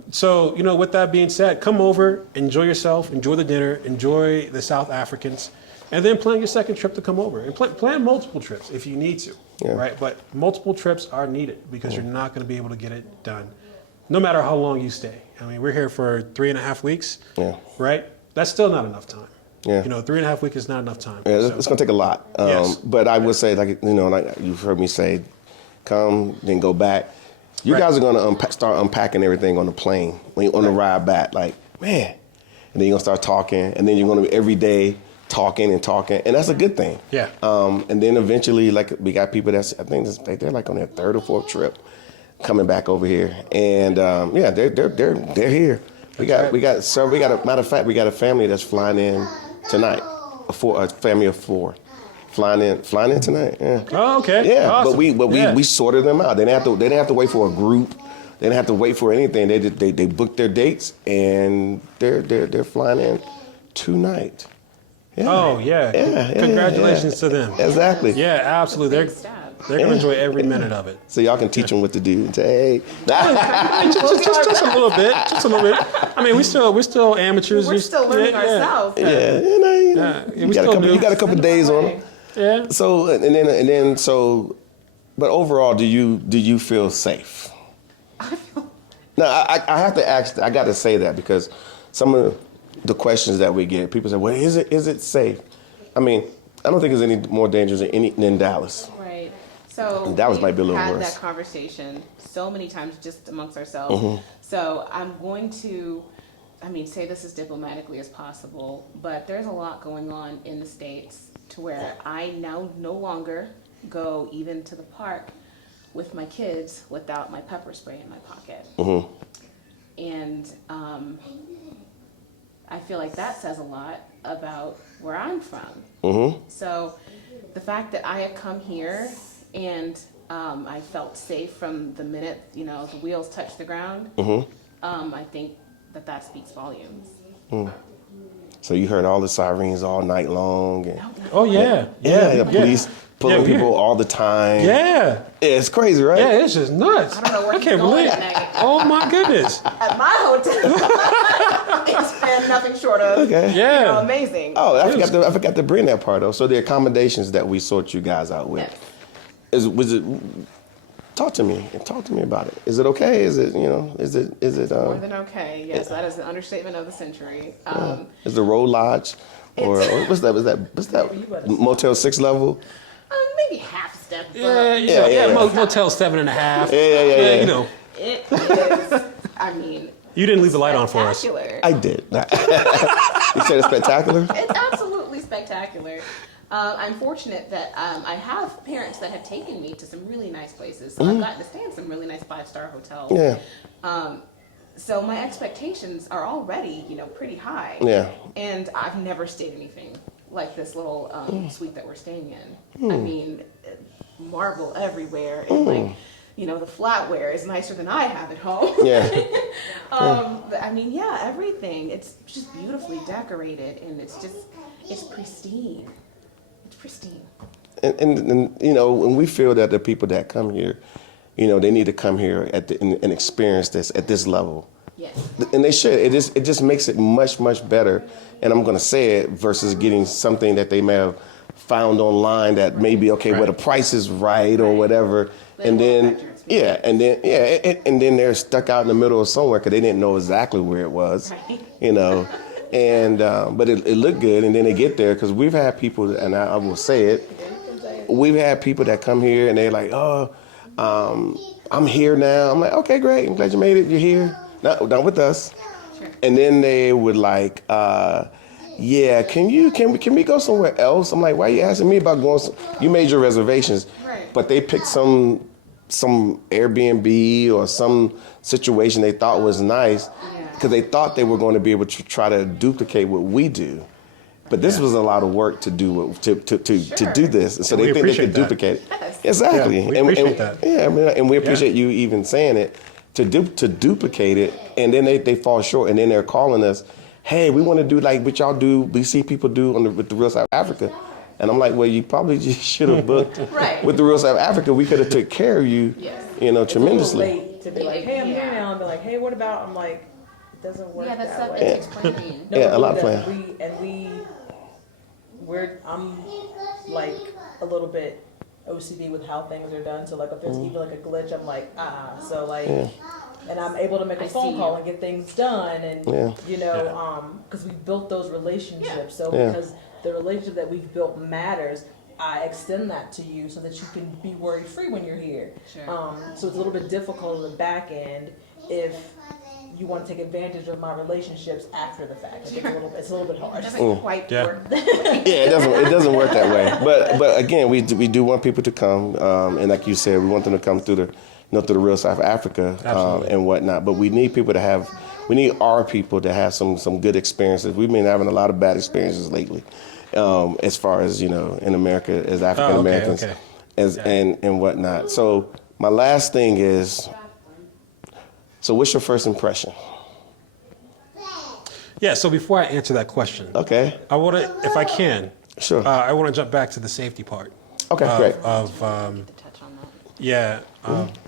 So, you know, with that being said, come over, enjoy yourself, enjoy the dinner, enjoy the South Africans, and then plan your second trip to come over. And plan multiple trips if you need to, right? But multiple trips are needed because you're not going to be able to get it done, no matter how long you stay. I mean, we're here for 3.5 weeks, right? That's still not enough time. You know, 3.5 weeks is not enough time. Yeah, it's going to take a lot. But I would say, like, you know, like you've heard me say, come, then go back. You guys are going to start unpacking everything on the plane, on the ride back, like, man. And then you're going to start talking, and then you're going to be every day talking, and that's a good thing. Yeah. And then eventually, like, we got people I think they're like on their third or fourth trip coming back over here, and they're here. We got matter of fact, we got a family that's flying in tonight, a family of 4. Flying in tonight. Yeah. Oh, okay. Yeah, awesome. but we sorted them out. They didn't have to wait for a group. They didn't have to wait for anything. They booked their dates and they're flying in tonight. Yeah. Oh yeah. Congratulations to them. Exactly. Yeah, absolutely. They're gonna enjoy every minute of it. So y'all can teach them what to do and say, hey. just a little bit. Just a little bit. I mean, we're still amateurs. We're still learning ourselves. You got a couple days on them. Yeah. So but overall, do you feel safe? No, I have to ask. I got to say that because some of the questions that we get, people say, "Well, is it safe?" I mean, I don't think it's any more dangerous than Dallas. Right. So Dallas might be a little had worse. That conversation so many times just amongst ourselves. So I'm going to, say this as diplomatically as possible, but there's a lot going on in the States to where I now no longer go even to the park with my kids without my pepper spray in my pocket. And I feel like that says a lot about where I'm from. So the fact that I have come here and I felt safe from the minute, the wheels touched the ground, I think that speaks volumes. So you heard all the sirens all night long. And, the police pulling people all the time. Yeah, it's crazy, right? Yeah, it's just nuts. I don't know where I can't believe it. Oh my goodness! At my hotel, it's been nothing short of amazing. Oh, I forgot to bring that part up. So the accommodations that we sort you guys out with, was it? Talk to me about it. Is it okay? Is it Is it more than okay? Yes, that is the understatement of the century. Is the Road Lodge, or what's that Motel 6 level? Maybe half step. Motel 7.5. Yeah. It is. You didn't leave the light on for us. I did. You said it's spectacular? It's absolutely spectacular. I'm fortunate that I have parents that have taken me to some really nice places. So I've gotten to stay in some really nice 5-star hotels. Yeah. So my expectations are already, pretty high. Yeah. And I've never stayed anything like this little suite that we're staying in. I mean, marble everywhere. And you know, the flatware is nicer than I have at home. Yeah. But I mean, yeah, everything. It's just beautifully decorated, and it's pristine. It's pristine. And you know, when we feel that the people that come here, you know, they need to come here and experience this at this level. Yes. And they should. It just makes it much, much better. And I'm going to say it versus getting something that they may have found online that may be okay, where the price is right or whatever. And then, and then they're stuck out in the middle of somewhere because they didn't know exactly where it was, you know. And but it looked good. And then they get there because we've had people, and I will say it, we've had people that come here and they're like, oh, I'm here now. I'm like, okay, great. I'm glad you made it. You're here. Not with us. Sure. And then they would like, yeah, can we go somewhere else? I'm like, why are you asking me about going? You made your reservations, Right. but they picked some Airbnb or some situation they thought was nice because they thought they were going to be able to try to duplicate what we do. But this was a lot of work to do to do this, and so And they we think they appreciate could that. duplicate it. Exactly, Yeah, we appreciate that. Yeah, I mean, and we appreciate you even saying it to duplicate it, and then they fall short, and then they're calling us, hey, we want to do like what y'all do. We see people do with the Real South Africa, and I'm like, well, you probably just should have booked Right. with the Real South Africa. We could have took care of you, Yes. you know, It's a little tremendously. late to be like, hey, I'm here now, and be like, hey, what about? I'm like, it doesn't work Yeah, that's that stuff way. that takes planning. No, Yeah, a lot of that planning. I'm like a little bit OCD with how things are done. So like if there's even like a glitch, I'm like, so like, and I'm able to make a I phone see call you. and get things done, and Yeah. you know, because we built those relationships. So Yeah. because the relationship that we've built matters, I extend that to you so that you can be worry free when you're here. Sure. So it's a little bit difficult on the back end if you want to take advantage of my relationships after the fact. It's a little bit hard. It doesn't quite Yeah. work. Yeah, it doesn't work that way. But again, we do want people to come, and like you said, we want them to come through the Real South Africa and whatnot. But we need people to we need our people to have some good experiences. We've been having a lot of bad experiences lately, as far as you know, in America as African Americans, and whatnot. So my last thing is, so what's your first impression? Yeah, so before I answer that question, Okay. I want to, if I can, Sure. I want to jump back to the safety part. Okay, great. Of To touch on that. yeah,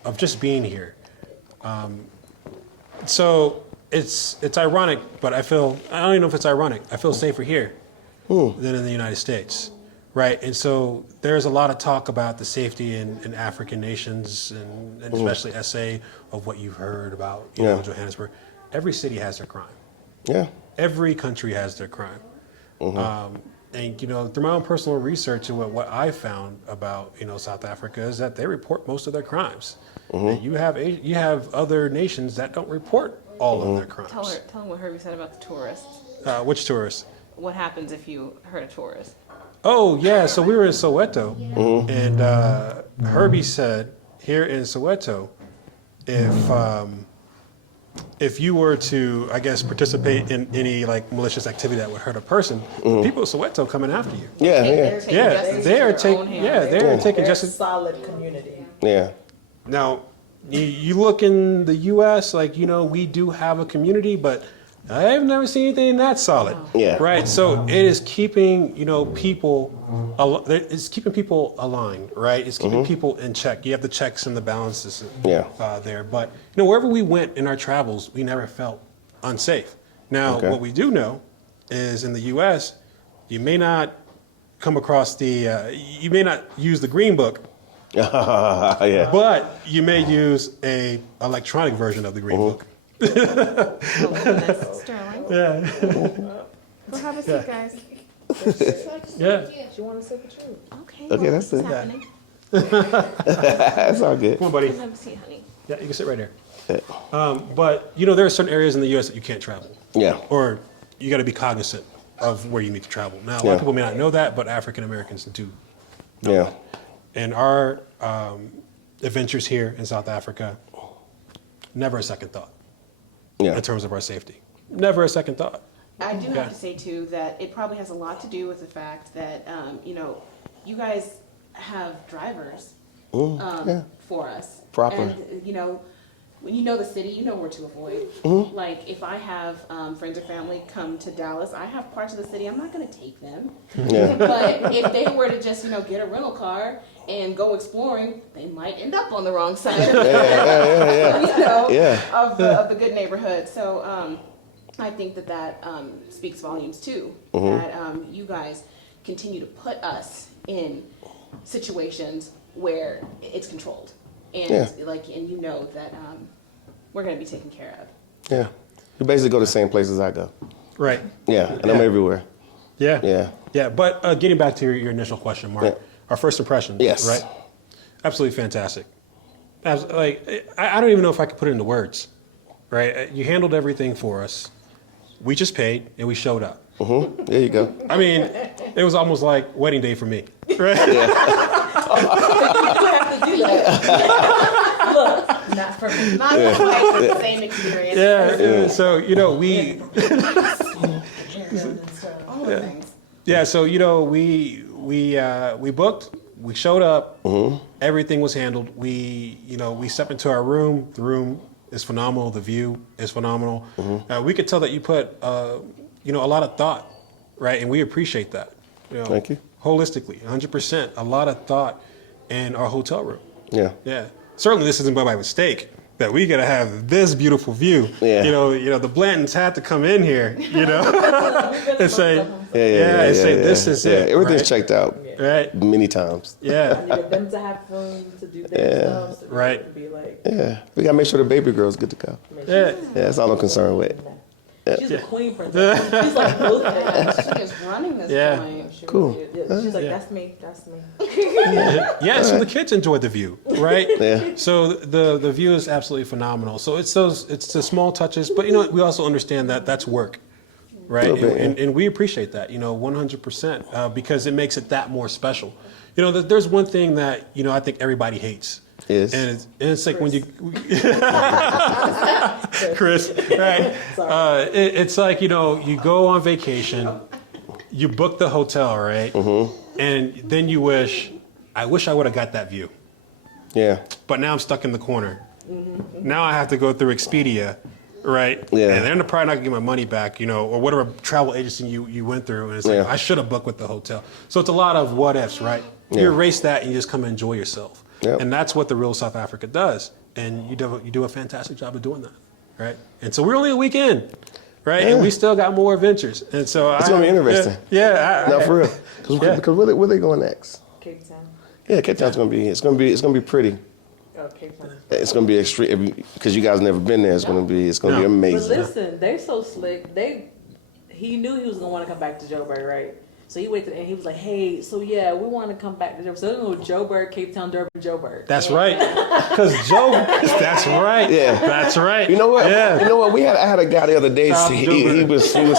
of just being here. So it's ironic, but I don't even know if it's ironic. I feel safer here than in the United States, right? And so there's a lot of talk about the safety in African nations and especially SA of what you've heard about, you know, Johannesburg. Every city has their crime. Yeah. Every country has their crime. And you know, through my own personal research and what I found about, you know, South Africa is that they report most of their crimes. And you have other nations that don't report all of their crimes. Tell him what Herbie said about the tourists. Which tourists? What happens if you hurt a tourist? Oh yeah, so we were in Soweto, and Herbie said here in Soweto, if you were to, I guess, participate in any like malicious activity that would hurt a person, people of Soweto coming after you. Yeah, They're taking Yeah, justice they are into their own taking. hands. Yeah, they are taking They're a justice. solid community. yeah. Now, you look in the U.S., like, you know, we do have a community, but I've never seen anything that solid. Yeah. Right. So it is keeping, you know, it's keeping people aligned, right? It's keeping people in check. You have the checks and the balances there. But, you know, wherever we went in our travels, we never felt unsafe. Now, what we do know is in the U.S., you may not come across you may not use the Green Book, Yeah. but you may use a electronic version of the Green Book. Oh, goodness. Sterling. Yeah. Well, have a seat, guys. Yeah. You want to say the truth? Okay. Okay, well, that's this is it. happening. That's all good. Come on, buddy. Come have a seat, honey. Yeah, you can sit right there. But, you know, there are certain areas in the U.S. that you can't travel. Yeah. Or you got to be cognizant of where you need to travel. Now, a lot of people may not know that, but African Americans do. Yeah. And our adventures here in South Africa, never a second thought Yeah. in terms of our safety. Never a second thought. I do have to say, too, that it probably has a lot to do with the fact that, you know, you guys have drivers for us. Proper. And, you know, when you know the city, you know where to avoid. Like, if I have friends or family come to Dallas, I have parts of the city I'm not going to take them. Yeah. But if they were to just, you know, get a rental car and go exploring, they might end up on the wrong side of, you know, of the good neighborhood. So I think that speaks volumes too. That you guys continue to put us in situations where it's controlled, and and you know that we're going to be taken care of. Yeah. You basically go to the same places I go. Right. Yeah, and I'm everywhere. Yeah. Yeah. Yeah. But getting back to your initial question, Mark, our first impression. Yes. Right. Absolutely fantastic. Like, I don't even know if I could put it into words. Right. You handled everything for us. We just paid and we showed up. There you go. I mean, it was almost like wedding day for me. Right. You have to do that. Look, not for me. Not quite the same experience. Yeah. So, you know, we. All the things. Yeah. So, you know, we booked. We showed up. Everything was handled. We stepped into our room. The room is phenomenal. The view is phenomenal. We could tell that you put, a lot of thought, right? And we appreciate that. You know, Thank you. Holistically, 100%. A lot of thought in our hotel room. Yeah. Yeah. Certainly, this isn't by mistake that we gotta have this beautiful view. Yeah. You know, the Blantons had to come in here. You know, and say, and say this is it. Everything's right? checked out Right. many times. Yeah. I needed them to have room to do their stuff. So Right. To be like, Yeah. We gotta make sure the baby girl's good to go. Yeah. Yeah, that's all I'm concerned with. she's a queen princess. She's like both of them. She is running this Yeah. point. She Cool. really is. Yeah, she's like, Yeah. that's me. That's me. Yeah, so the kids enjoy the view, right? Yeah. So the view is absolutely phenomenal. So it's the small touches, but you know we also understand that that's work, right? A little bit, And we appreciate that, 100%, because it makes it that more special. You know, there's one thing that I think everybody hates. Yes. And it's like when you, Chris, right? It's like, you go on vacation, you book the hotel, right? And then you I wish I would have got that view. Yeah. But now I'm stuck in the corner. Now I have to go through Expedia, right? Yeah. And they're probably not gonna get my money back, or whatever travel agency you went through. And it's like, I should have booked with the hotel. So it's a lot of what ifs, right? You erase that and you just come and enjoy yourself. Yep. And that's what the real South Africa does. And you do a fantastic job of doing that, right? And so we're only a week in, right? And we still got more adventures. And so It's gonna be interesting. Yeah. No, for real. Because where they going next? Cape Town. Yeah, Cape Town's gonna be pretty. Oh, Cape Town. It's gonna be extreme because you guys never been there. It's gonna be But amazing. listen, they're so slick. He knew he was gonna want to come back to Joburg, right? So he waited and he was like, "Hey, so yeah, we want to come back to Joburg. So they're gonna go Joburg, Cape Town, Durban, Joburg." That's right. Because that's right. Yeah. That's right. You know what? Yeah. You know what? I had a guy the other day. He was saying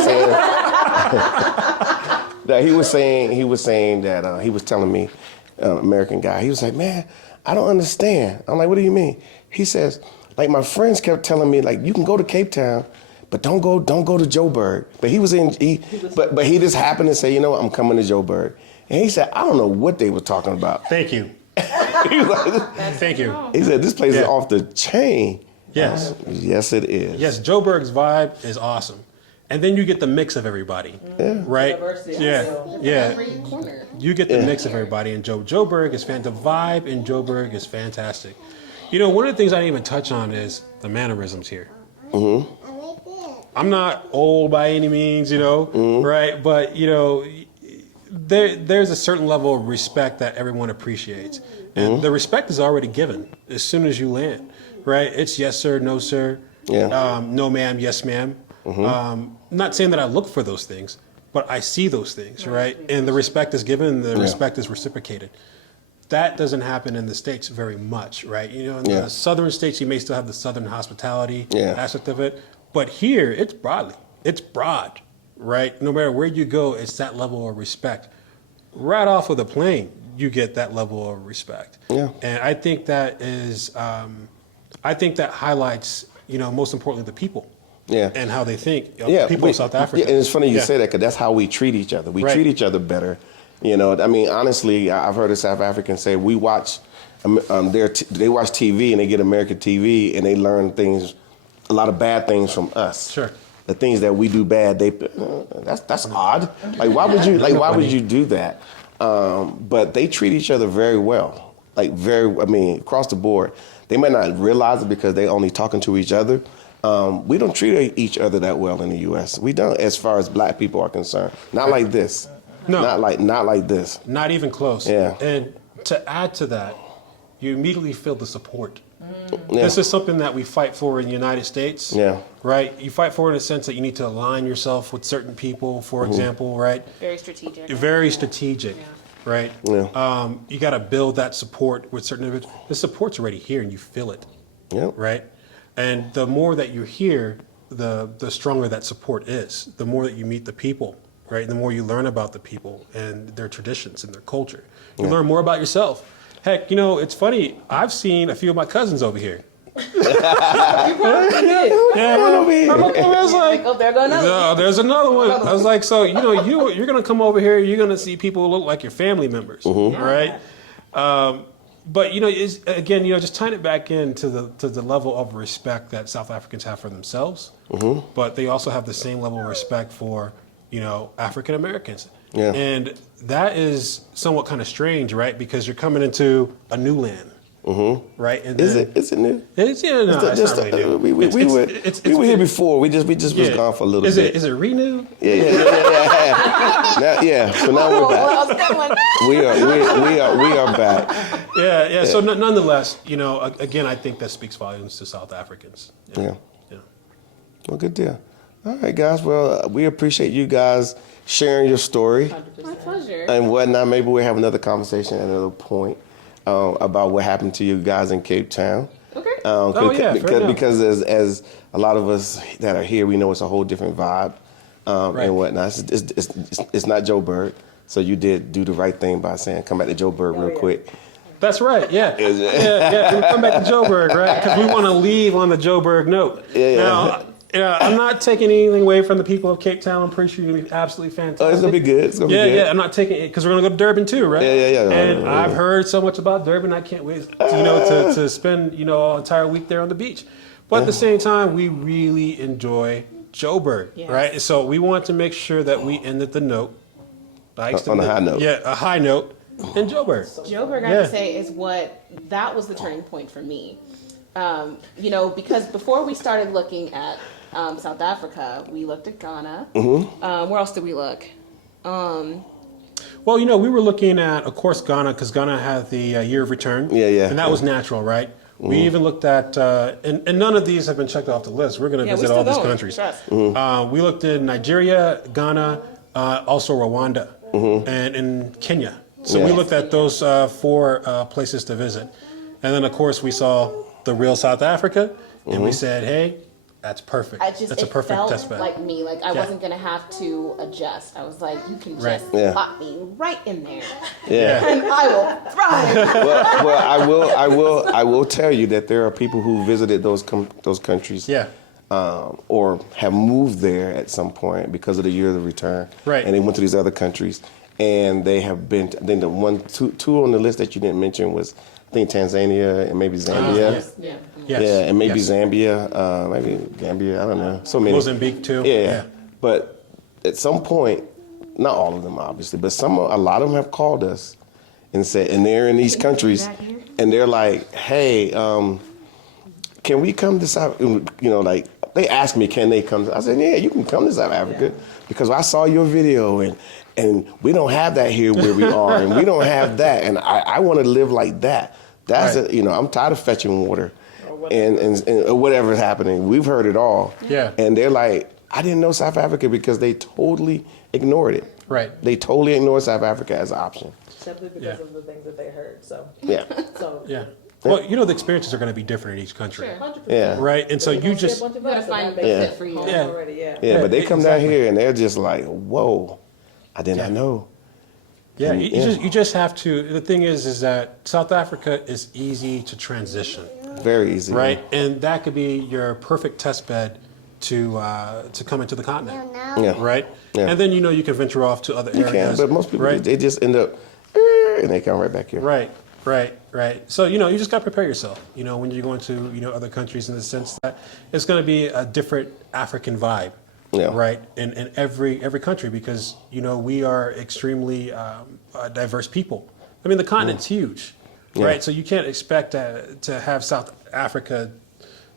that he was saying that he was telling me, American guy. He was like, "Man, I don't understand." I'm like, "What do you mean?" He says, "Like my friends kept telling me, like you can go to Cape Town, but don't go to Joburg." But but he just happened to say, "I'm coming to Joburg." And he said, "I don't know what they were talking about." Thank you. He was like, Thank you. he said, "This place is off the chain." Yes. Yes, it is. Yes, Joburg's vibe is awesome. And then you get the mix of everybody, right? Diversity, Yeah, yeah. Every corner. You get the mix of everybody, and Joburg is the vibe in Joburg is fantastic. One of the things I didn't even touch on is the mannerisms here. I'm not old by any means, right? But there's a certain level of respect that everyone appreciates, and the respect is already given as soon as you land, right? It's yes sir, no sir, no ma'am, yes ma'am. Not saying that I look for those things, but I see those things, right? And the respect is given, and the respect is reciprocated. That doesn't happen in the States very much, right? In the southern states, you may still have the southern hospitality aspect of it, but here it's broad, right? No matter where you go, it's that level of respect. Right off of the plane, you get that level of respect. Yeah. And I think that highlights, most importantly, the people. Yeah. And how they think. People we- of South Africa. Yeah, and it's funny you say that because that's how we treat each other. We Right. treat each other better. I mean, honestly, I've heard a South African say we watch they watch TV and they get American TV and they learn things, a lot of bad things from us. Sure. The things that we do bad, that's odd. Like why would you do that? But they treat each other very well. Across the board. They might not realize it because they only talking to each other. We don't treat each other that well in the U.S. We don't, as far as black people are concerned. Not like this. No. Not like this. Not even close. Yeah. And to add to that, you immediately feel the support. Yeah. This is something that we fight for in the United States. Yeah. Right? You fight for it in a sense that you need to align yourself with certain people, for example, right? Very strategic. Very strategic, right? Yeah. You got to build that support with certain individuals. The support's already here and you feel it, Yeah. right? And the more that you're here, the stronger that support is. The more that you meet the people, right? The more you learn about the people and their traditions and their culture. You learn more about yourself. Heck, it's funny. I've seen a few of my cousins over here. You probably did. Yeah, I was like, Oh, there go another. no, there's another one. I was like, so you're gonna come over here. You're gonna see people who look like your family members, right? But it's, again, just tying it back into the level of respect that South Africans have for themselves, but they also have the same level of respect for African Americans. Yeah. And that is somewhat kind of strange, right? Because you're coming into a new land, right? And Is then, it? Is it new? It's not really new. We were here before. We just was gone for a little bit. Is it renewed? Yeah. So now we're back. We are back. Yeah. So nonetheless, again, I think that speaks volumes to South Africans. Yeah. Well, good deal. All right, guys. Well, we appreciate you guys sharing your story My pleasure. and whatnot. Maybe we'll have another conversation at another point about what happened to you guys in Cape Town. Okay. Because as a lot of us that are here, we know it's a whole different vibe and whatnot. It's not Joburg, so you did do the right thing by saying come back to Joburg real quick. That's right. Yeah. Yeah. We come back to Joburg, right? Because we want to leave on the Joburg note. Now, I'm not taking anything away from the people of Cape Town. I'm pretty sure you're going to be absolutely fantastic. Oh, it's going to be good. It's gonna be good. Yeah. I'm not taking it because we're going to go to Durban too, right? Yeah. And I've heard so much about Durban. I can't wait, to spend, an entire week there on the beach. But at the same time, we really enjoy Joburg, right? So we want to make sure that we ended the note. On a high note. Yeah, a high note in Joburg. Joburg, I have to say, that was the turning point for me. Because before we started looking at South Africa, we looked at Ghana. Where else did we look? Well, we were looking at, of course, Ghana, because Ghana had the year of return. Yeah. And that was natural, right? We even looked at, and none of these have been checked off the list. We're going to visit all these countries. We looked in Nigeria, Ghana, also Rwanda, and in Kenya. So we looked at those 4 places to visit. And then, of course, we saw the real South Africa, and we said, hey, that's perfect. That's a perfect test bed. Like me, I wasn't going to have to adjust. I was like, you can just pop me right in there. Yeah. And I will thrive. Well, I will tell you that there are people who visited those countries. Yeah. Or have moved there at some point because of the year of return. Right. And they went to these other countries. And they have been, I think the two on the list that you didn't mention was, I think Tanzania and maybe Zambia. And maybe Zambia, maybe Gambia, I don't know. So many. Mozambique too. Yeah. But at some point, not all of them obviously, but a lot of them have called us and said, and they're in these countries, and they're like, hey, can we come to South, they asked me, can they come? I said, yeah, you can come to South Africa because I saw your video and we don't have that here where we are, and we don't have that, and I want to live like that. That's I'm tired of fetching water, and whatever's happening. We've heard it all. Yeah. And they're like, I didn't know South Africa because they totally ignored it. Right. They totally ignored South Africa as an option. Simply because of the things that they heard. So Yeah. yeah. Well, the experiences are going to be different in each country. Sure. 100%. Yeah. Right. And so you just, You gotta find a Yeah. fit for you. Yeah. Already, Yeah, but they come down exactly. here and they're just like, whoa, I did not know. yeah, you just have to, the thing is that South Africa is easy to transition. Very easy. Right. And that could be your perfect test bed to come into the continent. Yeah. Right. Yeah. And then, you can venture off to other You areas. can, but most people, right? they just end up, and they come right back here. Right. Right, right. So, you just got to prepare yourself, when you're going to, other countries in the sense that it's going to be a different African vibe, Yeah. right, in every country because, we are extremely diverse people. I mean, the continent's huge, Yeah. right? So you can't expect to have South Africa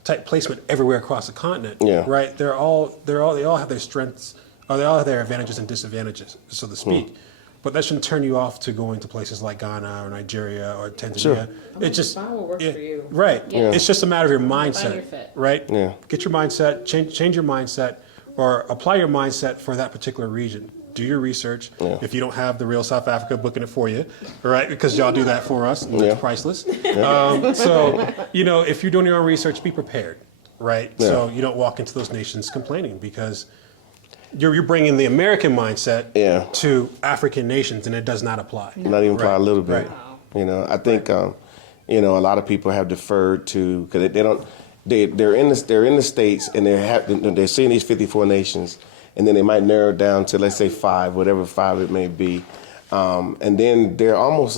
type placement everywhere across the continent, Yeah. right? They all have their strengths, or they all have their advantages and disadvantages, so to speak. But that shouldn't turn you off to going to places like Ghana or Nigeria or Tanzania. Sure. It's just find what works for you. Right. Yeah. It's just a matter of your mindset, Find your fit. right? Yeah. Get your mindset, change your mindset, or apply your mindset for that particular region. Do your research. Yeah. If you don't have the real South Africa, booking it for you, right? Because y'all do that for us. And Yeah. It's priceless. So, if you're doing your own research, be prepared, right? Yeah. So you don't walk into those nations complaining because you're bringing the American mindset Yeah. to African nations, and it does not apply. Not even apply a little bit. Right. I think a lot of people have deferred to because they're in the states and they're seeing these 54 nations, and then they might narrow it down to let's say 5, whatever 5 it may be, and then they're almost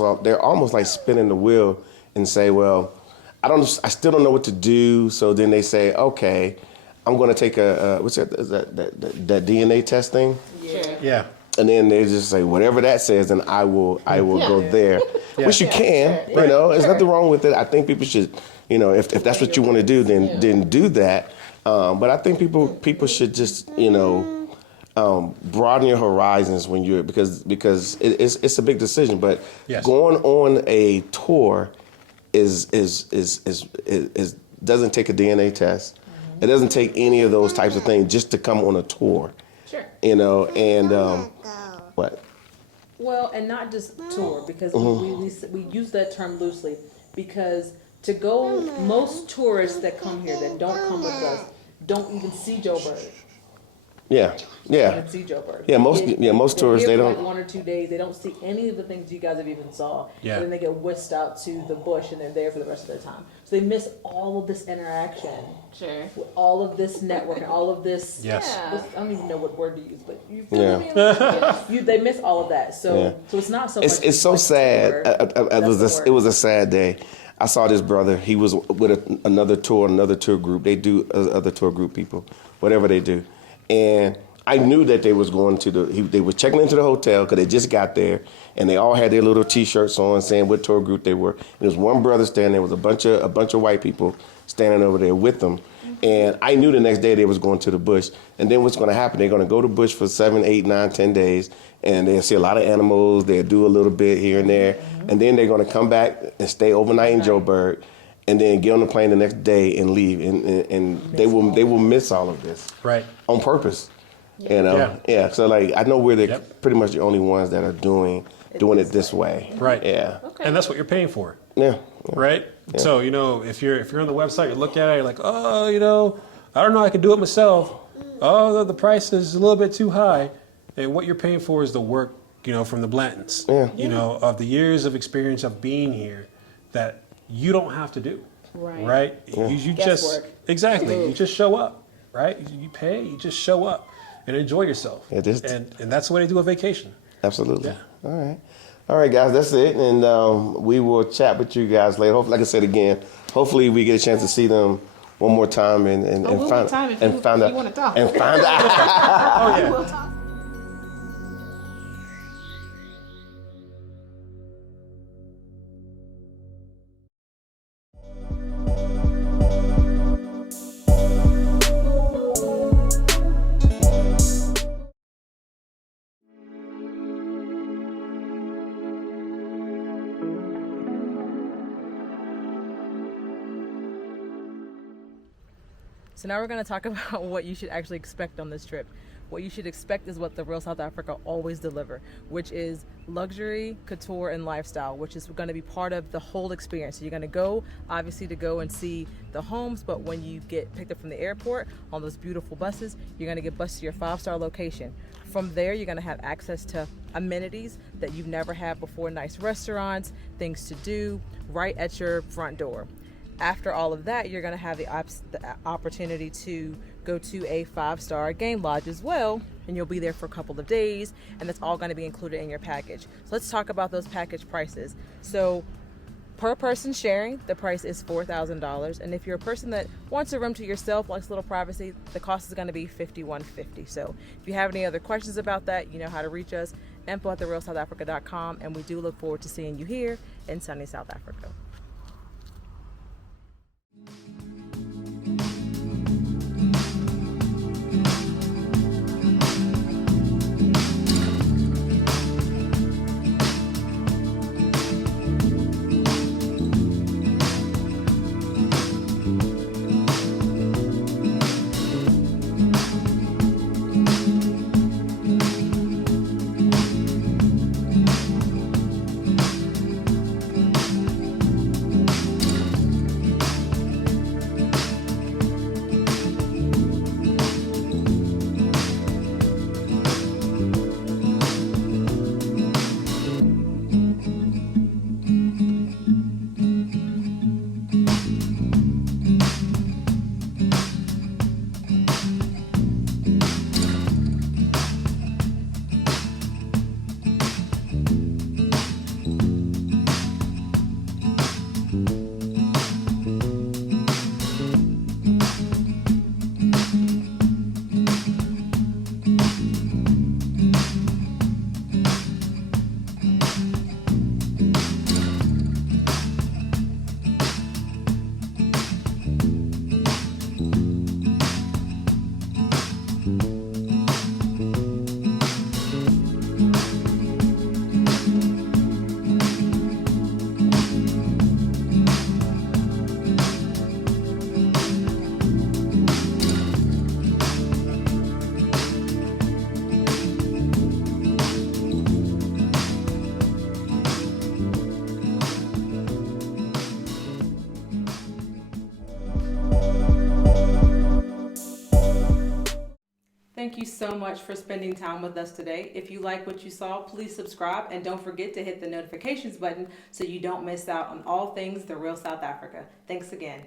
like spinning the wheel and say, well, I still don't know what to do. So then they say, okay, I'm going to take what's that DNA test thing? Sure. Yeah. And then they just say whatever that says, and I will go there, which you can. There's nothing wrong with it. I think people should, if that's what you want to do, then do that. But I think people should just broaden your horizons when you're because it's a big decision. But Yes. going on a tour is doesn't take a DNA test. It doesn't take any of those types of things just to come on a tour. Sure. What? Well, and not just tour, because we use that term loosely, because to go, most tourists that come here that don't come with us don't even see Joe Bird. Yeah. Don't see Joe Bird. Yeah, most They're tourists, here they for don't. like 1 or 2 days. They don't see any of the things you guys have even saw. Yeah. And then they get whisked out to the bush and they're there for the rest of their time. So they miss all of this interaction, Sure. with all of this networking, all of this. Yes. this- I don't even know what word to use, but you feel Yeah. me? They miss all of that. So Yeah. so it's not so much. It's so like sad. tour. It That's the was a sad day. I saw this brother. He was with another tour group. They do other tour group people, whatever they do, and I knew that they was going to they were checking into the hotel because they just got there, and they all had their little T-shirts on saying what tour group they were. And there was one brother standing there. Was a bunch of white people standing over there with them, and I knew the next day they was going to the bush. And then what's going to happen? They're going to go to the bush for 7, 8, 9, 10 days, and they'll see a lot of animals. They'll do a little bit here and there, and then they're going to come back and stay overnight in Joburg, and then get on the plane the next day and leave, and they will miss all of this Right. on purpose. Yeah. So like I know we're Yep. pretty much the only ones that are doing it this way. Right. Yeah. And that's what you're paying for. Yeah. Right? So, if you're on the website, you look at it, you're like, oh, I don't know, I could do it myself. Oh, the price is a little bit too high. And what you're paying for is the work, from the Blantons, of the years of experience of being here that you don't have to do. Right? You just, Guesswork. exactly, you just show up, right? You pay, you just show up and enjoy yourself. Yeah, and that's the way they do a vacation. Absolutely. Yeah. All right, guys, that's it. And we will chat with you guys later. Hopefully, like I said again, hopefully we get a chance to see them one more time and we'll find be time if and you- find if out you wanna talk. and find out. Oh, yeah. We'll talk. So now we're going to talk about what you should actually expect on this trip. What you should expect is what the Real South Africa always deliver, which is luxury, couture, and lifestyle, which is going to be part of the whole experience. So you're going to go, obviously, to go and see the homes, but when you get picked up from the airport on those beautiful buses, you're going to get bused to your 5-star location. From there, you're going to have access to amenities that you've never had before, nice restaurants, things to do, right at your front door. After all of that, you're going to have the opportunity to go to a 5-star game lodge as well, and you'll be there for a couple of days, and that's all going to be included in your package. So let's talk about those package prices. So Per person sharing, the price is $4,000, and if you're a person that wants a room to yourself, likes a little privacy, the cost is going to be $5,150. So if you have any other questions about that, you know how to reach us, info@therealsouthafrica.com, and we do look forward to seeing you here in sunny South Africa. Thank you so much for spending time with us today. If you like what you saw, please subscribe and don't forget to hit the notifications button so you don't miss out on all things The Real South Africa. Thanks again.